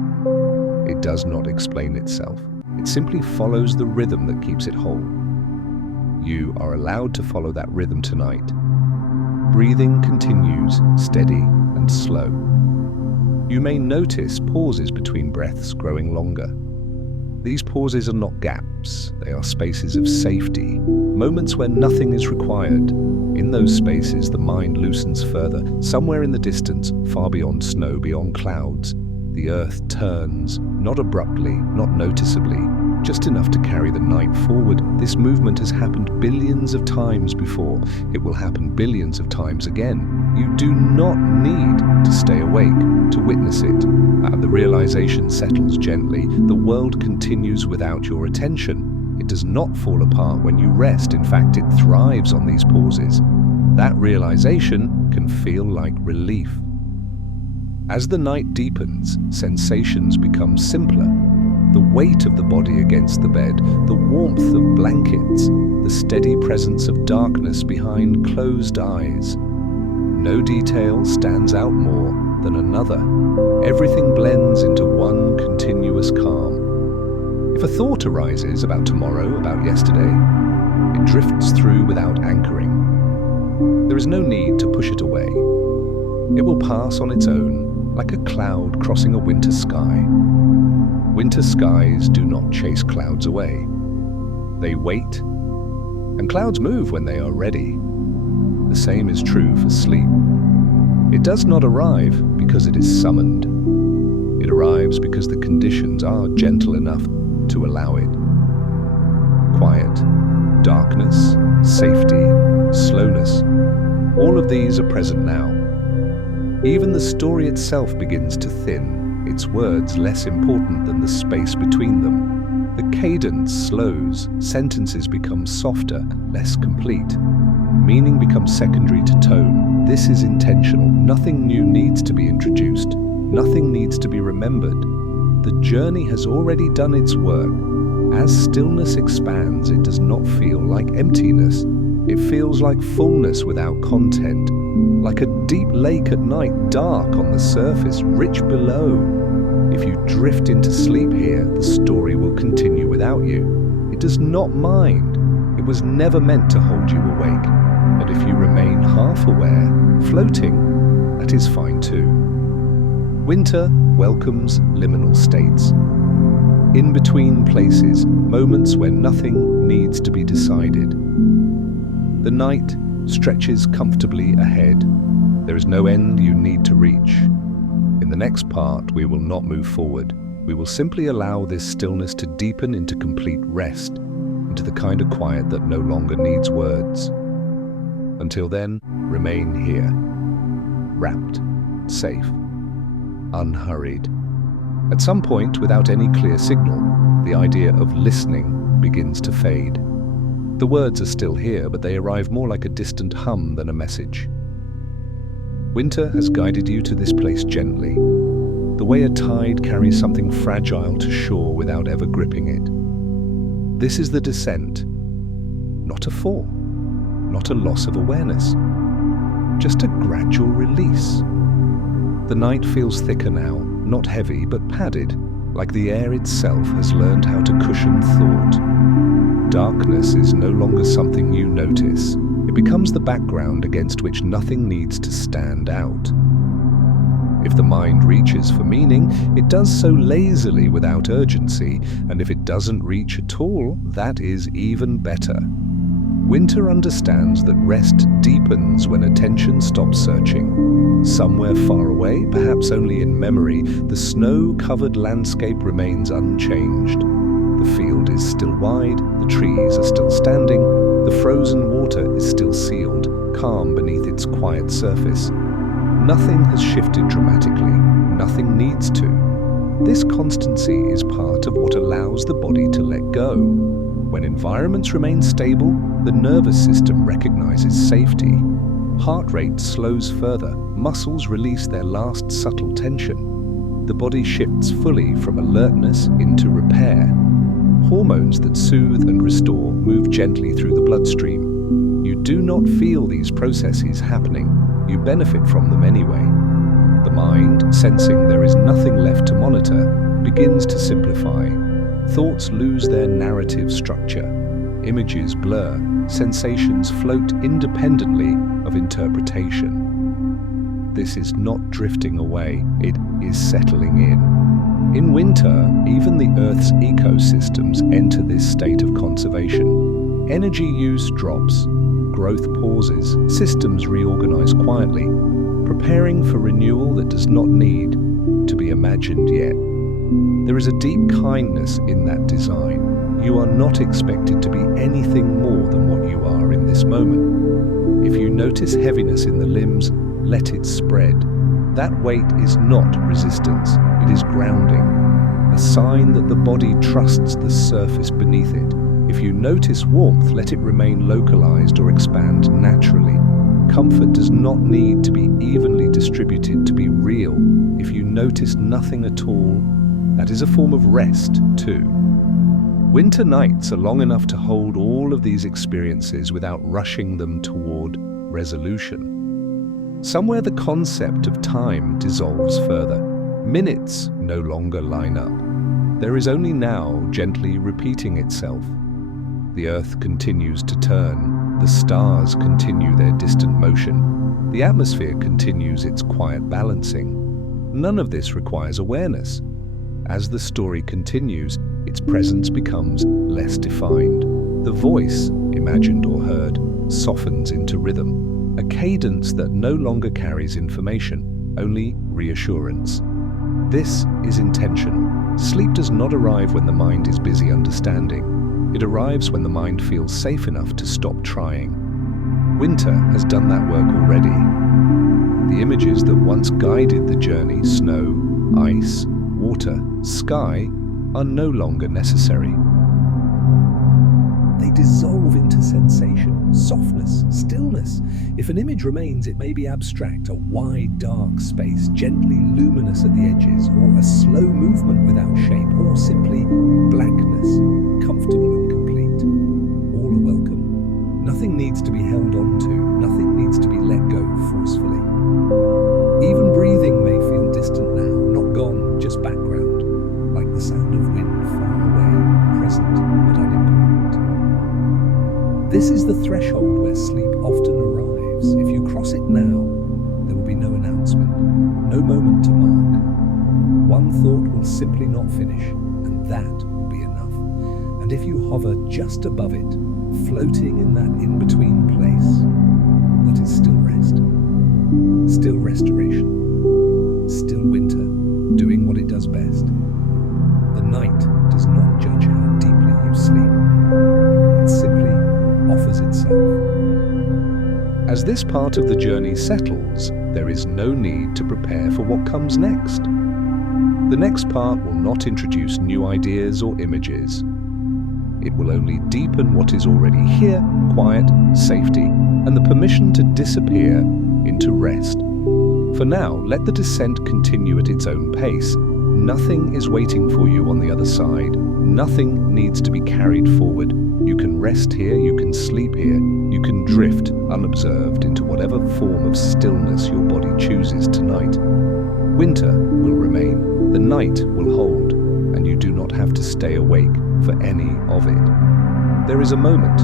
It does not explain itself. It simply follows the rhythm that keeps it whole. You are allowed to follow that rhythm tonight. Breathing continues, steady and slow. You may notice pauses between breaths growing longer. These pauses are not gaps, they are spaces of safety, moments where nothing is required. In those spaces, the mind loosens further. Somewhere in the distance, far beyond snow, beyond clouds, the earth turns, not abruptly, not noticeably, just enough to carry the night forward. This movement has happened billions of times before. It will happen billions of times again. You do not need to stay awake to witness it. The realization settles gently. The world continues without your attention. It does not fall apart when you rest. In fact, it thrives on these pauses. That realization can feel like relief. As the night deepens, sensations become simpler. The weight of the body against the bed, the warmth of blankets, the steady presence of darkness behind closed eyes. No detail stands out more than another. Everything blends into one continuous calm. If a thought arises about tomorrow, about yesterday, it drifts through without anchoring. There is no need to push it away. It will pass on its own, like a cloud crossing a winter sky. Winter skies do not chase clouds away. They wait, and clouds move when they are ready. The same is true for sleep. It does not arrive because it is summoned. It arrives because the conditions are gentle enough to allow it. Quiet, darkness, safety, slowness, all of these are present now. Even the story itself begins to thin, its words less important than the space between them. The cadence slows, sentences become softer, less complete. Meaning becomes secondary to tone. This is intentional. Nothing new needs to be introduced. Nothing needs to be remembered. The journey has already done its work. As stillness expands, it does not feel like emptiness. It feels like fullness without content. Like a deep lake at night, dark on the surface, rich below. If you drift into sleep here, the story will continue without you. It does not mind. It was never meant to hold you awake. And if you remain half aware, floating, that is fine too. Winter welcomes liminal states. In between places, moments where nothing needs to be decided. The night stretches comfortably ahead. There is no end you need to reach. In the next part, we will not move forward. We will simply allow this stillness to deepen into complete rest, into the kind of quiet that no longer needs words. Until then, remain here, wrapped safe, unhurried. At some point, without any clear signal, the idea of listening begins to fade. The words are still here, but they arrive more like a distant hum than a message. Winter has guided you to this place gently, the way a tide carries something fragile to shore without ever gripping it. This is the descent, not a fall, not a loss of awareness, just a gradual release. The night feels thicker now, not heavy but padded, like the air itself has learned how to cushion thought. Darkness is no longer something you notice. It becomes the background against which nothing needs to stand out. If the mind reaches for meaning, it does so lazily without urgency, and if it doesn't reach at all, that is even better. Winter understands that rest deepens when attention stops searching. Somewhere far away, perhaps only in memory, the snow-covered landscape remains unchanged. The field is still wide, the trees are still standing, the frozen water is still sealed, calm beneath its quiet surface. Nothing has shifted dramatically, nothing needs to. This constancy is part of what allows the body to let go. When environments remain stable, the nervous system recognizes safety. Heart rate slows further, muscles release their last subtle tension. The body shifts fully from alertness into repair. Hormones that soothe and restore move gently through the bloodstream. You do not feel these processes happening, you benefit from them anyway. The mind, sensing there is nothing left to monitor, begins to simplify. Thoughts lose their narrative structure. Images blur, sensations float independently of interpretation. This is not drifting away, it is settling in. In winter, even the Earth's ecosystems enter this state of conservation. Energy use drops, growth pauses, systems reorganize quietly, preparing for renewal that does not need to be imagined yet. There is a deep kindness in that design. You are not expected to be anything more than what you are in this moment. If you notice heaviness in the limbs, let it spread. That weight is not resistance, it is grounding, a sign that the body trusts the surface beneath it. If you notice warmth, let it remain localized or expand naturally. Comfort does not need to be evenly distributed to be real. If you notice nothing at all, that is a form of rest too. Winter nights are long enough to hold all of these experiences without rushing them toward resolution. Somewhere the concept of time dissolves further. Minutes no longer line up. There is only now gently repeating itself. The earth continues to turn. The stars continue their distant motion. The atmosphere continues its quiet balancing. None of this requires awareness. As the story continues, its presence becomes less defined. The voice, imagined or heard, softens into rhythm, a cadence that no longer carries information, only reassurance. This is intentional. Sleep does not arrive when the mind is busy understanding. It arrives when the mind feels safe enough to stop trying. Winter has done that work already. The images that once guided the journey, snow, ice, water, sky, are no longer necessary. They dissolve into sensation, softness, stillness. If an image remains, it may be abstract, a wide, dark space, gently luminous at the edges, or a slow movement without shape, or simply blackness, comfortable and complete. All are welcome. Nothing needs to be held on to, nothing needs to be let go forcefully. Even breathing may feel distant now, not gone, just background, like the sound of wind far away, present but unimportant. This is the threshold where sleep often arrives. If you cross it now, there will be no announcement, no moment to mark. One thought will simply not finish, and that will be enough. And if you hover just above it, floating in that in-between place, that is still rest, still restoration, still winter, doing what it does best. The night does not judge how deeply you sleep. It simply offers itself. As this part of the journey settles, there is no need to prepare for what comes next. The next part will not introduce new ideas or images. It will only deepen what is already here: quiet, safety, and the permission to disappear into rest. For now, let the descent continue at its own pace. Nothing is waiting for you on the other side. Nothing needs to be carried forward. You can rest here, you can sleep here, you can drift unobserved into whatever form of stillness your body chooses tonight. Winter will remain, the night will hold, and you do not have to stay awake for any of it. There is a moment,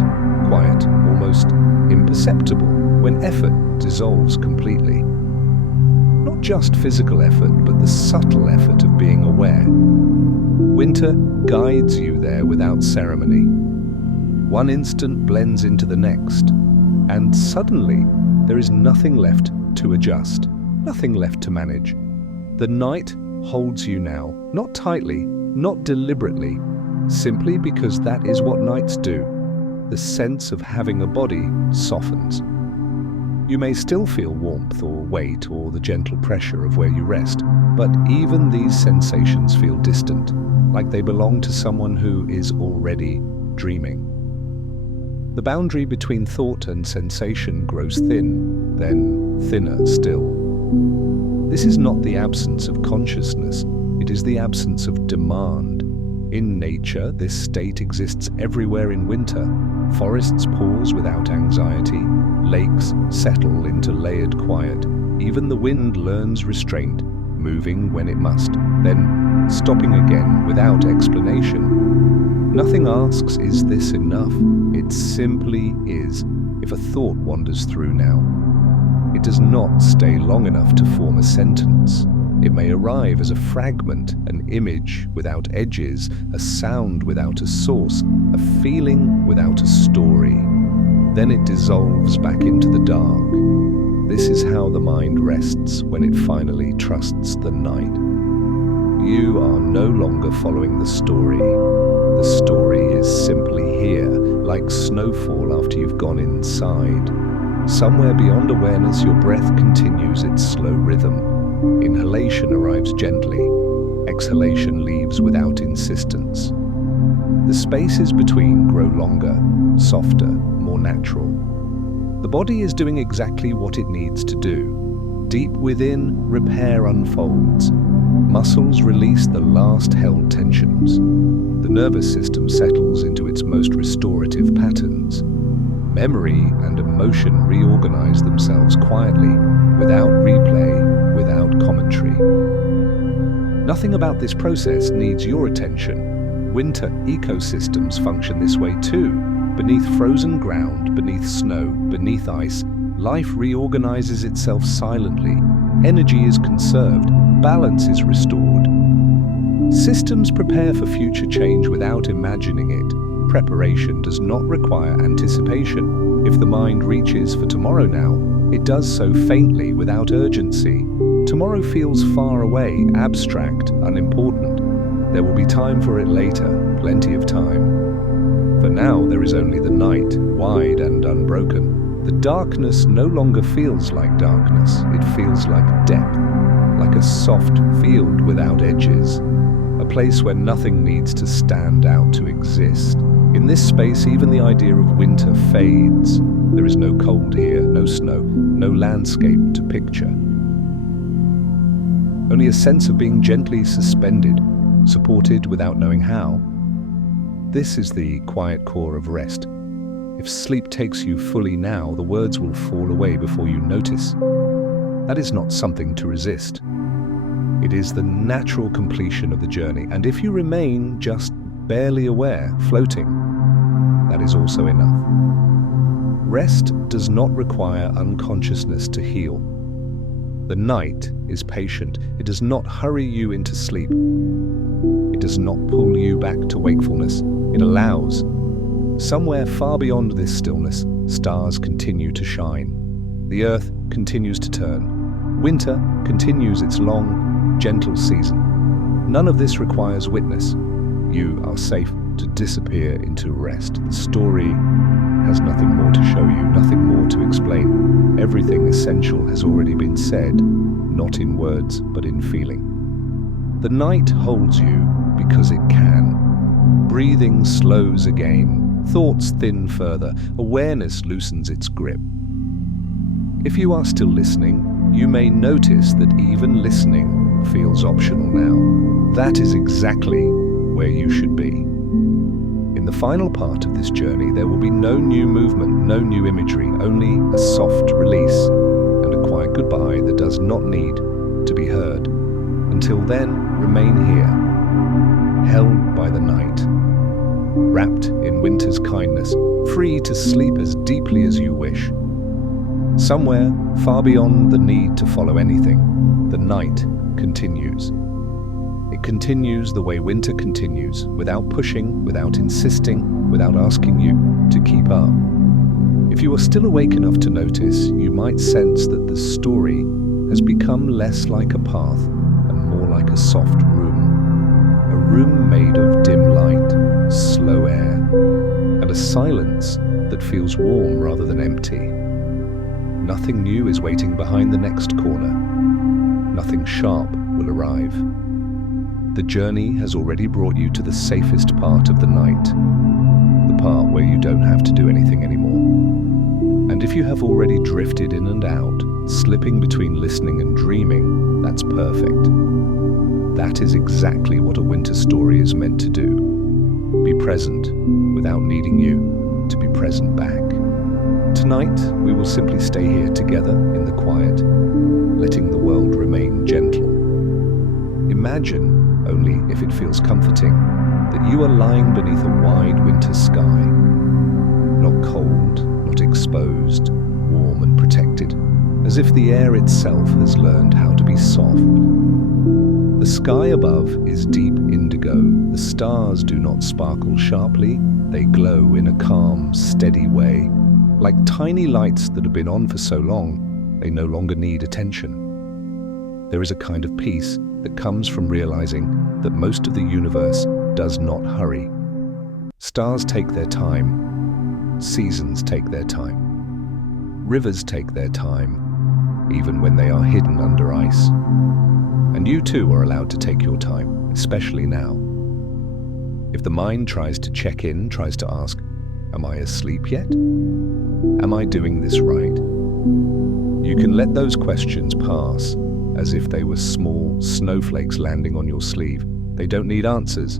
quiet, almost imperceptible, when effort dissolves completely. Not just physical effort, but the subtle effort of being aware. Winter guides you there without ceremony. One instant blends into the next, and suddenly there is nothing left to adjust, nothing left to manage. The night holds you now, not tightly, not deliberately, simply because that is what nights do. The sense of having a body softens. You may still feel warmth or weight or the gentle pressure of where you rest, but even these sensations feel distant, like they belong to someone who is already dreaming. The boundary between thought and sensation grows thin, then thinner still. This is not the absence of consciousness, it is the absence of demand. In nature, this state exists everywhere in winter. Forests pause without anxiety, lakes settle into layered quiet. Even the wind learns restraint, moving when it must, then stopping again without explanation. Nothing asks, "Is this enough?" It simply is. If a thought wanders through now, it does not stay long enough to form a sentence. It may arrive as a fragment, an image without edges, a sound without a source, a feeling without a story. Then it dissolves back into the dark. This is how the mind rests when it finally trusts the night. You are no longer following the story. The story is simply here, like snowfall after you've gone inside. Somewhere beyond awareness, your breath continues its slow rhythm. Inhalation arrives gently. Exhalation leaves without insistence. The spaces between grow longer, softer, more natural. The body is doing exactly what it needs to do. Deep within, repair unfolds. Muscles release the last held tensions. The nervous system settles into its most restorative patterns. Memory and emotion reorganize themselves quietly, without replay, without commentary. Nothing about this process needs your attention. Winter ecosystems function this way too. Beneath frozen ground, beneath snow, beneath ice, life reorganizes itself silently. Energy is conserved, balance is restored. Systems prepare for future change without imagining it. Preparation does not require anticipation. If the mind reaches for tomorrow now, it does so faintly, without urgency. Tomorrow feels far away, abstract, unimportant. There will be time for it later, plenty of time. For now, there is only the night, wide and unbroken. The darkness no longer feels like darkness. It feels like depth, like a soft field without edges. A place where nothing needs to stand out to exist. In this space, even the idea of winter fades. There is no cold here, no snow, no landscape to picture. Only a sense of being gently suspended, supported without knowing how. This is the quiet core of rest. If sleep takes you fully now, the words will fall away before you notice. That is not something to resist. It is the natural completion of the journey, and if you remain just barely aware, floating, that is also enough. Rest does not require unconsciousness to heal. The night is patient. It does not hurry you into sleep. It does not pull you back to wakefulness. It allows. Somewhere far beyond this stillness, stars continue to shine. The earth continues to turn. Winter continues its long, gentle season. None of this requires witness. You are safe to disappear into rest. The story has nothing more to show you, nothing more to explain. Everything essential has already been said, not in words, but in feeling. The night holds you because it can. Breathing slows again, thoughts thin further, awareness loosens its grip. If you are still listening, you may notice that even listening feels optional now. That is exactly where you should be. In the final part of this journey, there will be no new movement, no new imagery, only a soft release and a quiet goodbye that does not need to be heard. Until then, remain here, held by the night, wrapped in winter's kindness, free to sleep as deeply as you wish. Somewhere, far beyond the need to follow anything, the night continues. It continues the way winter continues, without pushing, without insisting, without asking you to keep up. If you are still awake enough to notice, you might sense that the story has become less like a path and more like a soft room. A room made of dim light, slow air, and a silence that feels warm rather than empty. Nothing new is waiting behind the next corner. Nothing sharp will arrive. The journey has already brought you to the safest part of the night, the part where you don't have to do anything anymore. And if you have already drifted in and out, slipping between listening and dreaming, that's perfect. That is exactly what a winter story is meant to do. Be present without needing you to be present back. Tonight, we will simply stay here together in the quiet, letting the world remain gentle. Imagine, only if it feels comforting, that you are lying beneath a wide winter sky. Not cold, not exposed, warm and protected, as if the air itself has learned how to be soft. The sky above is deep indigo. The stars do not sparkle sharply, they glow in a calm, steady way. Like tiny lights that have been on for so long, they no longer need attention. There is a kind of peace that comes from realizing that most of the universe does not hurry. Stars take their time. Seasons take their time. Rivers take their time, even when they are hidden under ice. And you too are allowed to take your time, especially now. If the mind tries to check in, tries to ask, am I asleep yet? Am I doing this right? You can let those questions pass as if they were small snowflakes landing on your sleeve. They don't need answers.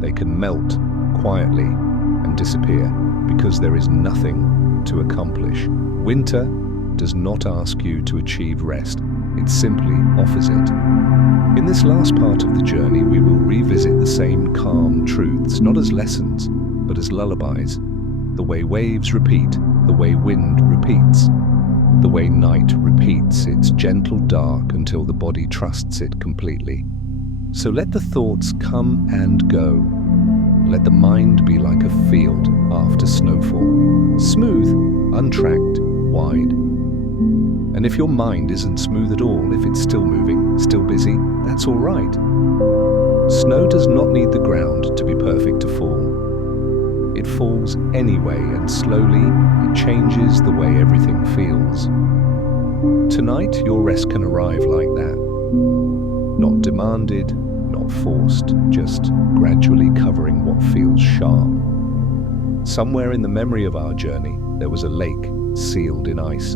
They can melt quietly and disappear because there is nothing to accomplish. Winter does not ask you to achieve rest. It simply offers it. In this last part of the journey, we will revisit the same calm truths, not as lessons, but as lullabies. The way waves repeat, the way wind repeats, the way night repeats its gentle dark until the body trusts it completely. So let the thoughts come and go. Let the mind be like a field after snowfall, smooth, untracked, wide. And if your mind isn't smooth at all, if it's still moving, still busy, that's all right. Snow does not need the ground to be perfect to fall. It falls anyway, and slowly it changes the way everything feels. Tonight, your rest can arrive like that. Not demanded, not forced, just gradually covering what feels sharp. Somewhere in the memory of our journey, there was a lake sealed in ice.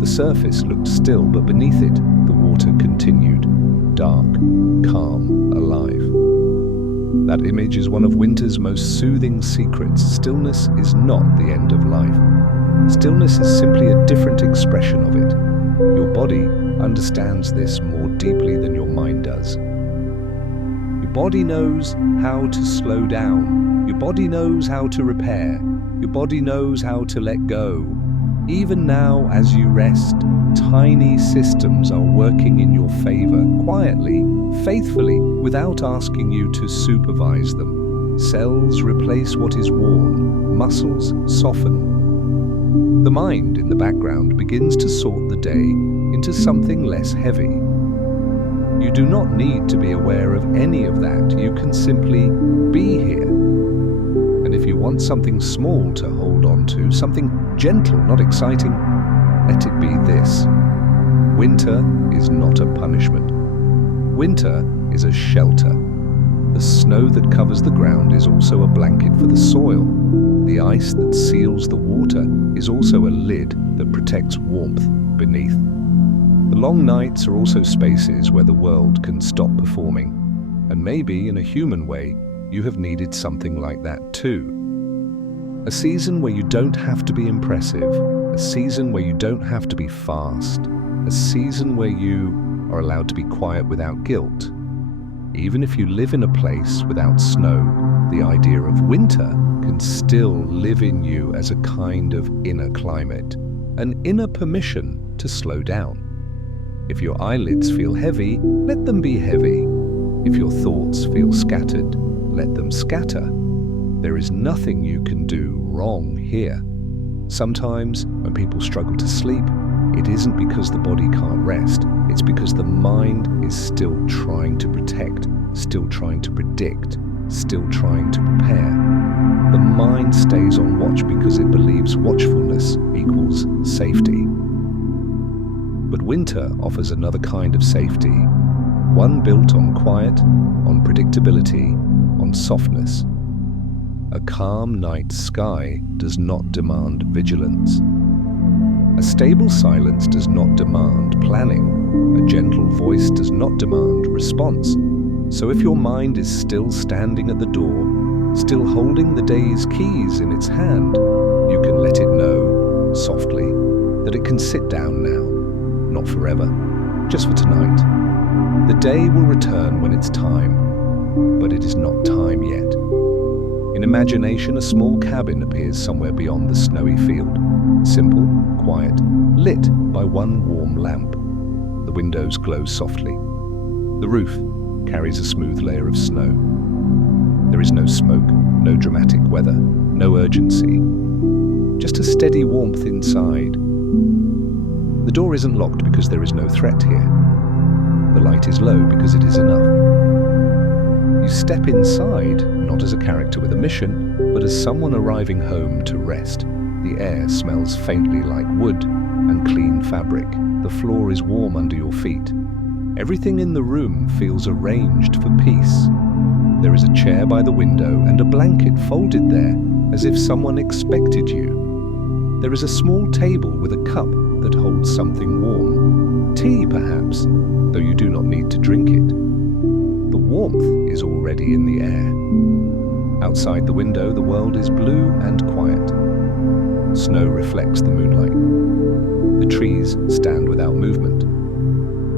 The surface looked still, but beneath it, the water continued, dark, calm, alive. That image is one of winter's most soothing secrets. Stillness is not the end of life. Stillness is simply a different expression of it. Your body understands this more deeply than your mind does. Your body knows how to slow down. Your body knows how to repair. Your body knows how to let go. Even now, as you rest, tiny systems are working in your favor, quietly, faithfully, without asking you to supervise them. Cells replace what is worn, muscles soften. The mind in the background begins to sort the day into something less heavy. You do not need to be aware of any of that. You can simply be here. And if you want something small to hold on to, something gentle, not exciting, let it be this. Winter is not a punishment. Winter is a shelter. The snow that covers the ground is also a blanket for the soil. The ice that seals the water is also a lid that protects warmth beneath. The long nights are also spaces where the world can stop performing. And maybe, in a human way, you have needed something like that too. A season where you don't have to be impressive, a season where you don't have to be fast, a season where you are allowed to be quiet without guilt. Even if you live in a place without snow, the idea of winter can still live in you as a kind of inner climate, an inner permission to slow down. If your eyelids feel heavy, let them be heavy. If your thoughts feel scattered, let them scatter. There is nothing you can do wrong here. Sometimes, when people struggle to sleep, it isn't because the body can't rest, it's because the mind is still trying to protect, still trying to predict, still trying to prepare. The mind stays on watch because it believes watchfulness equals safety. But winter offers another kind of safety, one built on quiet, on predictability, on softness. A calm night sky does not demand vigilance. A stable silence does not demand planning. A gentle voice does not demand response. So if your mind is still standing at the door, still holding the day's keys in its hand, you can let it know, softly, that it can sit down now, not forever, just for tonight. The day will return when it's time, but it is not time yet. In imagination, a small cabin appears somewhere beyond the snowy field. Simple, quiet, lit by one warm lamp. The windows glow softly. The roof carries a smooth layer of snow. There is no smoke, no dramatic weather, no urgency. Just a steady warmth inside. The door isn't locked because there is no threat here. The light is low because it is enough. You step inside, not as a character with a mission, but as someone arriving home to rest. The air smells faintly like wood and clean fabric. The floor is warm under your feet. Everything in the room feels arranged for peace. There is a chair by the window and a blanket folded there, as if someone expected you. There is a small table with a cup that holds something warm. Tea, perhaps, though you do not need to drink it. The warmth is already in the air. Outside the window, the world is blue and quiet. Snow reflects the moonlight. The trees stand without movement.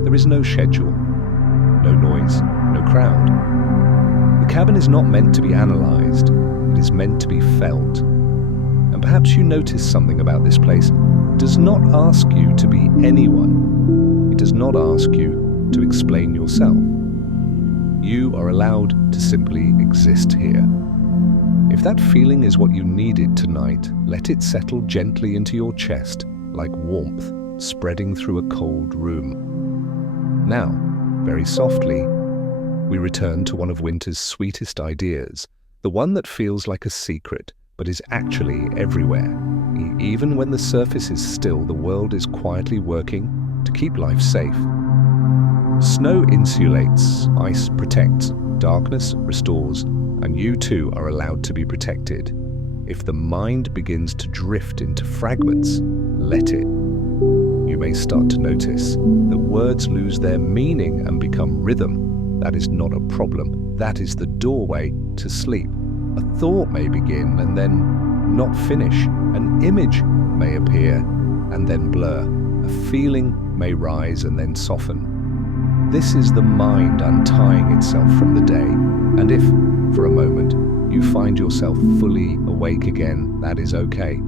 There is no schedule, no noise, no crowd. The cabin is not meant to be analyzed, it is meant to be felt. And perhaps you notice something about this place. It does not ask you to be anyone. It does not ask you to explain yourself. You are allowed to simply exist here. If that feeling is what you needed tonight, let it settle gently into your chest like warmth spreading through a cold room. Now, very softly, we return to one of winter's sweetest ideas, the one that feels like a secret, but is actually everywhere. Even when the surface is still, the world is quietly working to keep life safe. Snow insulates, ice protects, darkness restores, and you too are allowed to be protected. If the mind begins to drift into fragments, let it. You may start to notice that words lose their meaning and become rhythm. That is not a problem. That is the doorway to sleep. A thought may begin and then not finish. An image may appear and then blur. A feeling may rise and then soften. This is the mind untying itself from the day. And if, for a moment, you find yourself fully awake again, that is okay.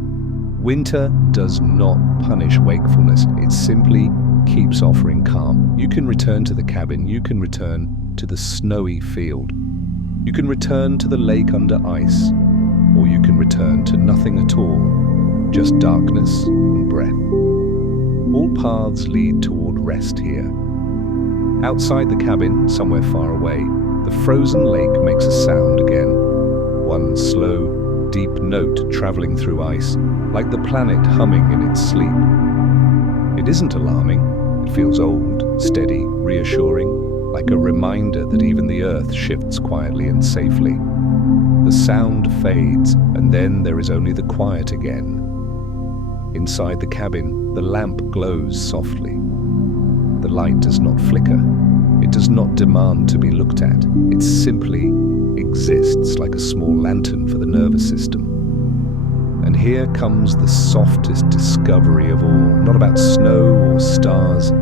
Winter does not punish wakefulness. It simply keeps offering calm. You can return to the cabin. You can return to the snowy field. You can return to the lake under ice. Or you can return to nothing at all, just darkness and breath. All paths lead toward rest here. Outside the cabin, somewhere far away, the frozen lake makes a sound again. One slow, deep note traveling through ice, like the planet humming in its sleep. It isn't alarming. It feels old, steady, reassuring, like a reminder that even the earth shifts quietly and safely. The sound fades, and then there is only the quiet again. Inside the cabin, the lamp glows softly. The light does not flicker. It does not demand to be looked at. It simply exists like a small lantern for the nervous system. And here comes the softest discovery of all, not about snow or stars,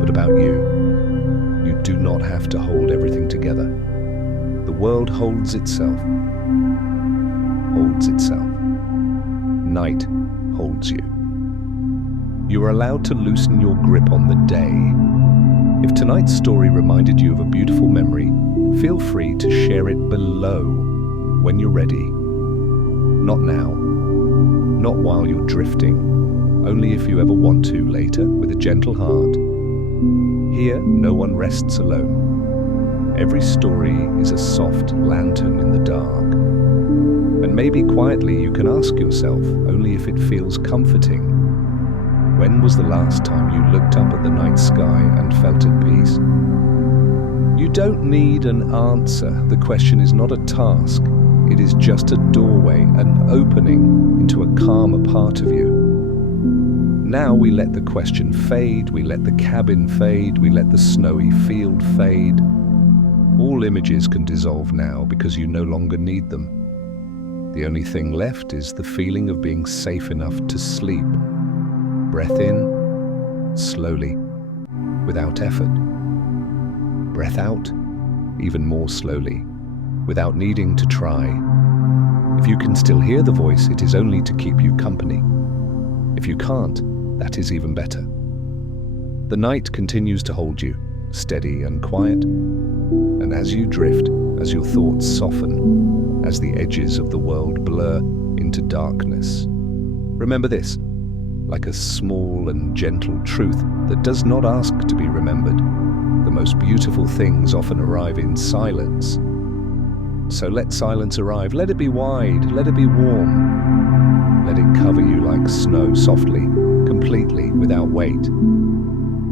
but about you. You do not have to hold everything together. The world holds itself. Night holds you. You are allowed to loosen your grip on the day. If tonight's story reminded you of a beautiful memory, feel free to share it below when you're ready. Not now, not while you're drifting, only if you ever want to later with a gentle heart. Here, no one rests alone. Every story is a soft lantern in the dark. And maybe quietly you can ask yourself, only if it feels comforting, when was the last time you looked up at the night sky and felt at peace? You don't need an answer. The question is not a task. It is just a doorway, an opening into a calmer part of you. Now we let the question fade, we let the cabin fade, we let the snowy field fade. All images can dissolve now because you no longer need them. The only thing left is the feeling of being safe enough to sleep. Breath in, slowly, without effort. Breath out, even more slowly, without needing to try. If you can still hear the voice, it is only to keep you company. If you can't, that is even better. The night continues to hold you, steady and quiet. And as you drift, as your thoughts soften, as the edges of the world blur into darkness, remember this, like a small and gentle truth that does not ask to be remembered. The most beautiful things often arrive in silence. So let silence arrive. Let it be wide. Let it be warm. Let it cover you like snow, softly, completely, without weight.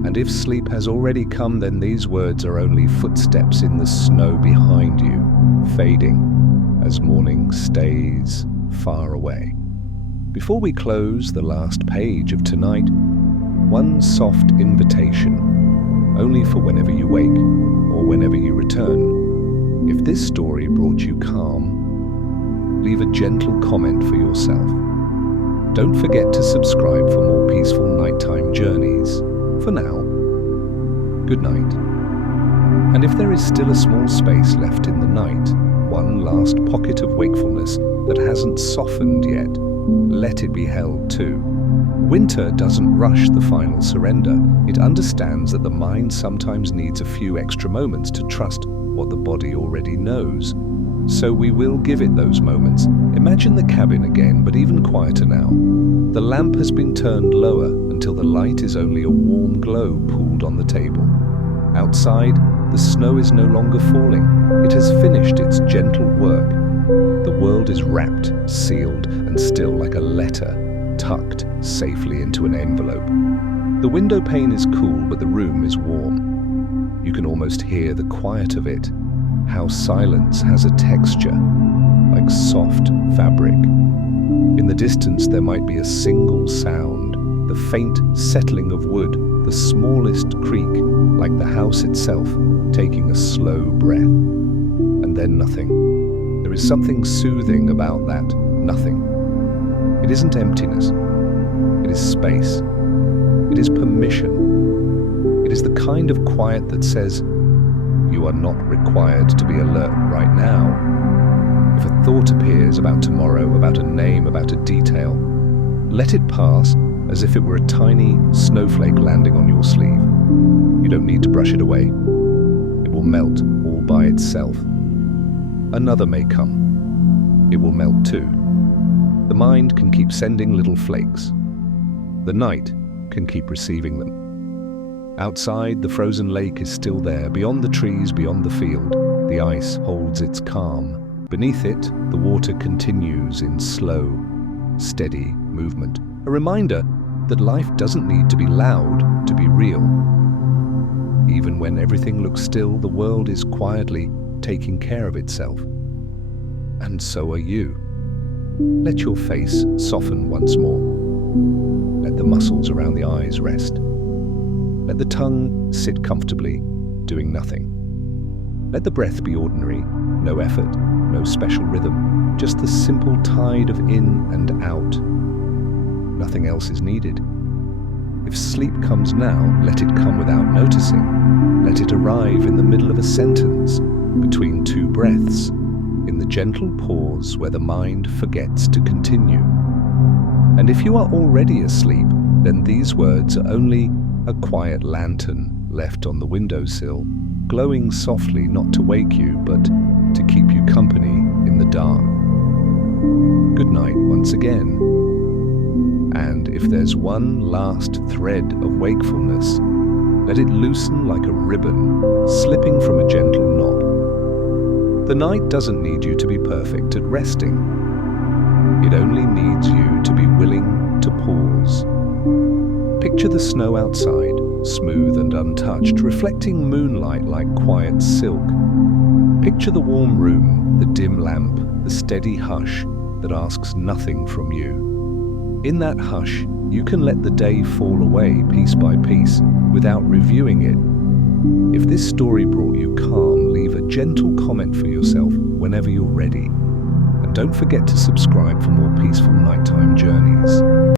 And if sleep has already come, then these words are only footsteps in the snow behind you, fading as morning stays far away. Before we close the last page of tonight, one soft invitation, only for whenever you wake or whenever you return. If this story brought you calm, leave a gentle comment for yourself. Don't forget to subscribe for more peaceful nighttime journeys. For now, good night. And if there is still a small space left in the night, one last pocket of wakefulness that hasn't softened yet, let it be held too. Winter doesn't rush the final surrender. It understands that the mind sometimes needs a few extra moments to trust what the body already knows. So we will give it those moments. Imagine the cabin again, but even quieter now. The lamp has been turned lower until the light is only a warm glow pooled on the table. Outside, the snow is no longer falling. It has finished its gentle work. The world is wrapped, sealed, and still like a letter, tucked safely into an envelope. The window pane is cool, but the room is warm. You can almost hear the quiet of it, how silence has a texture, like soft fabric. In the distance there might be a single sound, the faint settling of wood, the smallest creak, like the house itself taking a slow breath. And then nothing. There is something soothing about that nothing. It isn't emptiness. It is space. It is permission. It is the kind of quiet that says, you are not required to be alert right now. If a thought appears about tomorrow, about a name, about a detail, let it pass as if it were a tiny snowflake landing on your sleeve. You don't need to brush it away. It will melt all by itself. Another may come. It will melt too. The mind can keep sending little flakes. The night can keep receiving them. Outside, the frozen lake is still there, beyond the trees, beyond the field. The ice holds its calm. Beneath it, the water continues in slow, steady movement. A reminder that life doesn't need to be loud to be real. Even when everything looks still, the world is quietly taking care of itself. And so are you. Let your face soften once more. Let the muscles around the eyes rest. Let the tongue sit comfortably, doing nothing. Let the breath be ordinary, no effort, no special rhythm, just the simple tide of in and out. Nothing else is needed. If sleep comes now, let it come without noticing. Let it arrive in the middle of a sentence, between two breaths, in the gentle pause where the mind forgets to continue. And if you are already asleep, then these words are only a quiet lantern left on the windowsill, glowing softly not to wake you, but to keep you company in the dark. Good night once again. And if there's one last thread of wakefulness, let it loosen like a ribbon, slipping from a gentle knot. The night doesn't need you to be perfect at resting. It only needs you to be willing to pause. Picture the snow outside, smooth and untouched, reflecting moonlight like quiet silk. Picture the warm room, the dim lamp, the steady hush that asks nothing from you. In that hush, you can let the day fall away piece by piece without reviewing it. If this story brought you calm, leave a gentle comment for yourself whenever you're ready. And don't forget to subscribe for more peaceful nighttime journeys.